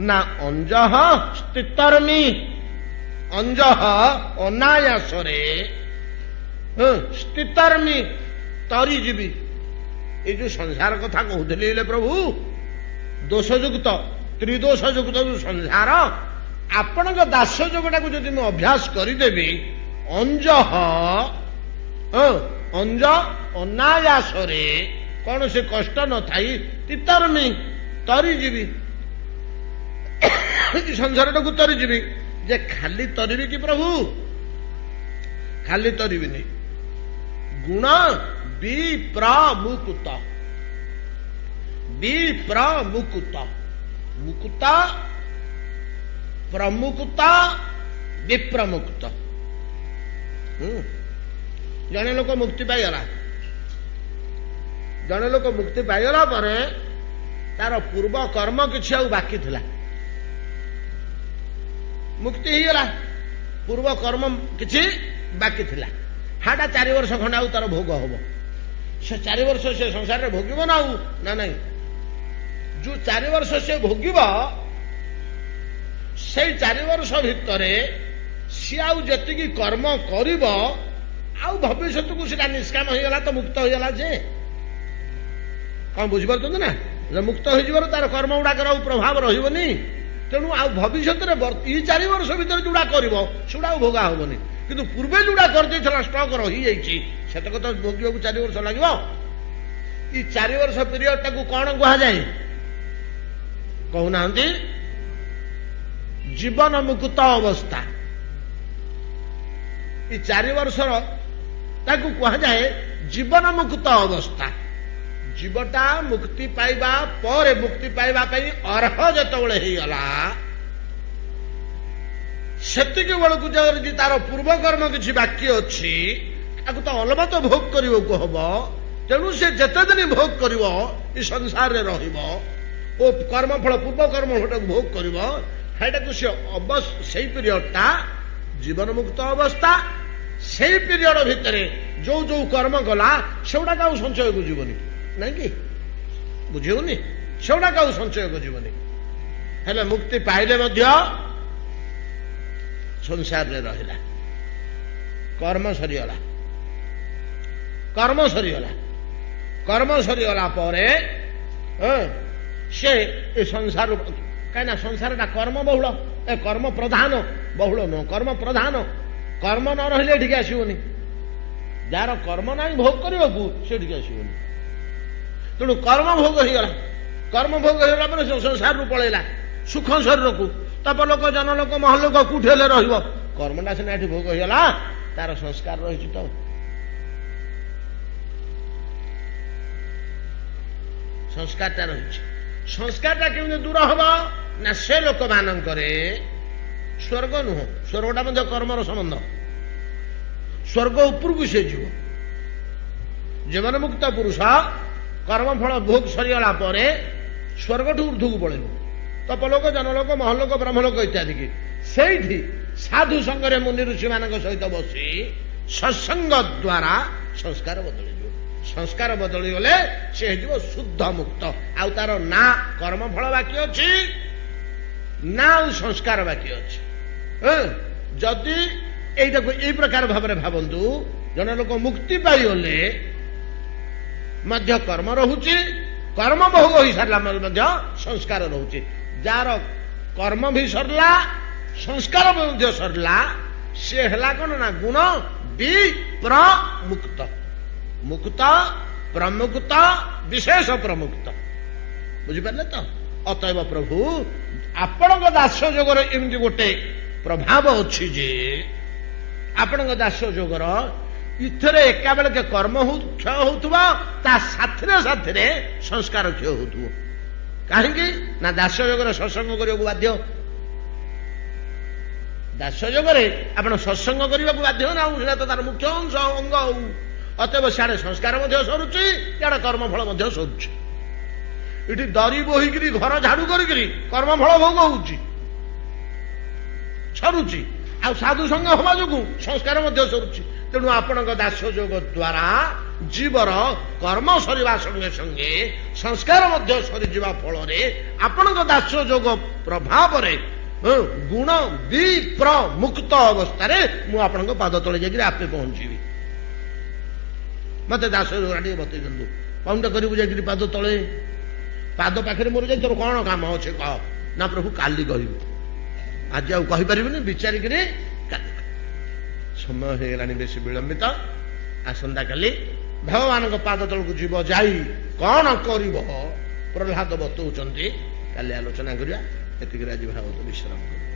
ना अंज स्थितर्मी अंज अनायासरे स्थितर्मी तरीजीवी ये जो संसार कथा कहते प्रभु दोषयुक्त त्रिदोषयुक्त जो संसार आपण दास्य जोगटा को जब मैं अभ्यास करदेवी अंज अंज अनायासरे कौन से कष्ट न थी तितरमी तरीजीवी संसार को तरीजीवी जे खाली तरीबी कि प्रभु खाली तरीबी नहीं गुण विप्रमुक्त विप्रमुक्त मुक्ता प्रमुक्ता विप्रमुक्त जने लोक मुक्ति पाईगला जने लोक मुक्ति पाईगला पर तार पूर्व कर्म किसी बाकी थिला मुक्ति ही गला पूर्व कर्म किसी बाकी थिला हाटा 4 वर्ष खंडे आउ तार भोग हम से 4 वर्ष से संसार में भोग ना ना नहीं जो 4 वर्ष से भोग से 4 वर्ष भितर सी आउ जी कर्म कर भविष्य को सीटा निष्काम हो गला तो मुक्त हो गला जे कौन बुझीपार ना मुक्त हो तार कर्म गुड़ाक प्रभाव रही तेणु आ भविष्य ये 4 वर्ष भर जोड़ा कर भोगा हेनी कि पूर्वे जोड़ा कर स्टक रही जाइए से तो भोग 4 वर्ष लगे ये 4 वर्ष पीरियड टाक कौन कहुए कहूना जीवन मुक्त अवस्था ये 4 वर्ष कहुए जीवन मुक्त अवस्था जीवटा मुक्ति पाइबा पर मुक्ति पाइबा अर्ह जिते होगला सेतिक बेलू जी तार पूर्व कर्म किसी बाकी अच्छी तो अलबत भोग करने को हम तेणु से जिते दिन भोग कर संसार में कर्मफल पूर्व कर्मफल भोग कर पीरियडटा जीवन मुक्त अवस्था से पीरियड भितर जो जो कर्म गला से संचय को जीवनी नहीं कि बुझेनी ସେଗୁଡ଼ାକ ଆଉ ସଞ୍ଚୟକୁ ଯିବନି। ହେଲେ ମୁକ୍ତି ପାଇଲେ ମଧ୍ୟ ସଂସାରରେ ରହିଲା, କର୍ମ ସରିଗଲା। କର୍ମ ସରିଗଲା, କର୍ମ ସରିଗଲା ପରେ ସେ ଏ ସଂସାର, କାହିଁକିନା ସଂସାରଟା କର୍ମ ବହୁଳ, ଏ କର୍ମ ପ୍ରଧାନ, ବହୁଳ ନୁହଁ, କର୍ମ ପ୍ରଧାନ। କର୍ମ ନ ରହିଲେ ଏଠିକି ଆସିବନି। ଯାହାର କର୍ମ ନାହିଁ ଭୋଗ କରିବାକୁ ସେଠିକି ଆସିବନି। ତେଣୁ କର୍ମ ଭୋଗ ହେଇଗଲା। କର୍ମ ଭୋଗ ହେଇଗଲା ପରେ ସଂସାରରୁ ପଳେଇଲା ସୁଖ ଶରୀରକୁ। ତପଲୋକ, ଜନଲୋକ, ମହଲୋକ କୋଉଠି ହେଲେ ରହିବ। କର୍ମଟା ସିନା ଏଠି ଭୋଗ ହେଇଗଲା, ତାର ସଂସ୍କାର ରହିଛି ତ। ସଂସ୍କାରଟା ରହିଛି। ସଂସ୍କାରଟା କେମିତି ଦୂର ହବ ନା ସେ ଲୋକମାନଙ୍କରେ ସ୍ୱର୍ଗ ନୁହଁ, ସ୍ୱର୍ଗଟା ମଧ୍ୟ କର୍ମର ସମ୍ବନ୍ଧ। ସ୍ୱର୍ଗ ଉପରକୁ ସେ ଯିବ। ଜୀବନ ମୁକ୍ତ ପୁରୁଷ କର୍ମଫଳ ଭୋଗ ସରିଗଲା ପରେ ସ୍ୱର୍ଗଠୁ ଉର୍ଦ୍ଧ୍ୱକୁ ପଳେଇବ। ତପଲୋକ, ଜନଲୋକ, ମହଲୋକ, ବ୍ରହ୍ମଲୋକ ଇତ୍ୟାଦି କି ସେଇଠି ସାଧୁ ସଙ୍ଗରେ ମୁନି ଋଷିମାନଙ୍କ ସହିତ ବସି ସତ୍ସଙ୍ଗ ଦ୍ୱାରା ସଂସ୍କାର ବଦଳିଯିବ। ସଂସ୍କାର ବଦଳିଗଲେ ସେ ହେଇଯିବ ଶୁଦ୍ଧ ମୁକ୍ତ। ଆଉ ତାର ନା କର୍ମଫଳ ବାକି ଅଛି, ନା ଆଉ ସଂସ୍କାର ବାକି ଅଛି। ଯଦି ଏଇଟାକୁ ଏଇ ପ୍ରକାର ଭାବରେ ଭାବନ୍ତୁ, ଜଣେ ଲୋକ ମୁକ୍ତି ପାଇଗଲେ ମଧ୍ୟ କର୍ମ ରହୁଛି, କର୍ମ ବହୁ ହୋଇସାରିଲା ମଧ୍ୟ ସଂସ୍କାର ରହୁଛି। ଯାହାର କର୍ମ ବି ସରିଲା, ସଂସ୍କାର ମଧ୍ୟ ସରିଲା, ସେ ହେଲା କଣ ନା ଗୁଣ ବିପ୍ରମୁକ୍ତ। ମୁକ୍ତ, ପ୍ରମୁକ୍ତ, ବିଶେଷ ପ୍ରମୁକ୍ତ। ବୁଝିପାରିଲେ ତ? ଅତଏବ ପ୍ରଭୁ ଆପଣଙ୍କ ଦାସ ଯୋଗର ଏମିତି ଗୋଟେ ପ୍ରଭାବ ଅଛି ଯେ ଆପଣଙ୍କ ଦାସ ଯୋଗର ଇଥରେ ଏକାବେଳକେ କର୍ମ କ୍ଷୟ ହଉଥିବ, ତା ସାଥିରେ ସାଥିରେ ସଂସ୍କାର କ୍ଷୟ ହଉଥିବ। କାହିଁକି ନା ଦାସ ଯୋଗରେ ସତ୍ସଙ୍ଗ କରିବାକୁ ବାଧ୍ୟ। ଦାସ ଯୋଗରେ ଆପଣ ସତ୍ସଙ୍ଗ କରିବାକୁ ବାଧ୍ୟ ନା, ସେଇଟା ତ ତାର ମୁଖ୍ୟ ଅଂଶ, ଅଙ୍ଗ। ଅତଏବ ସିଆଡେ ସଂସ୍କାର ମଧ୍ୟ ସରୁଛି, ଇଆଡେ କର୍ମଫଳ ମଧ୍ୟ ସରୁଛି। ଏଠି ଦରି ବୋହିକିରି ଘର ଝାଡୁ କରିକିରି କର୍ମଫଳ ଭୋଗ ହଉଛି, ସରୁଛି। ଆଉ ସାଧୁ ସଙ୍ଗ ହେବା ଯୋଗୁଁ ସଂସ୍କାର ମଧ୍ୟ ସରୁଛି। ତେଣୁ ଆପଣଙ୍କ ଦାସ ଯୋଗ ଦ୍ୱାରା ଜୀବର କର୍ମ ସରିବା ସଙ୍ଗେ ସଙ୍ଗେ ସଂସ୍କାର ମଧ୍ୟ ସରିଯିବା ଫଳରେ ଆପଣଙ୍କ ଦାସ ଯୋଗ ପ୍ରଭାବରେ ଗୁଣ ବିପ୍ରମୁକ୍ତ ଅବସ୍ଥାରେ ମୁଁ ଆପଣଙ୍କ ପାଦ ତଳେ ଯାଇକିରି ଆପେ ପହଞ୍ଚିବି। ମତେ ଦାସ ଯୋଗଟା ଟିକେ ବତେଇ ଦିଅନ୍ତୁ, କଣଟା କରିବୁ ଯାଇକିରି ପାଦ ତଳେ? ପାଦ ପାଖରେ ମୋର ଯାଇ ତୋର କଣ କାମ ଅଛି କହ? ନା ପ୍ରଭୁ କାଲି କହିବୁ। ଆଜି ଆଉ କହିପାରିବିନି, ବିଚାରିକିରି କାଲି। ସମୟ ହେଇଗଲାଣି ବେଶୀ ବିଳମ୍ବିତ। ଆସନ୍ତାକାଲି ଭଗବାନଙ୍କ ପାଦ ତଳକୁ ଯିବ ଯାଇ କଣ କରିବ ପ୍ରହ୍ଲାଦ ବତଉଛନ୍ତି, କାଲି ଆଲୋଚନା କରିବା। ଏତିକିରେ ଆଜି ଭାଗବତ ବିଶ୍ରାମ କରୁ।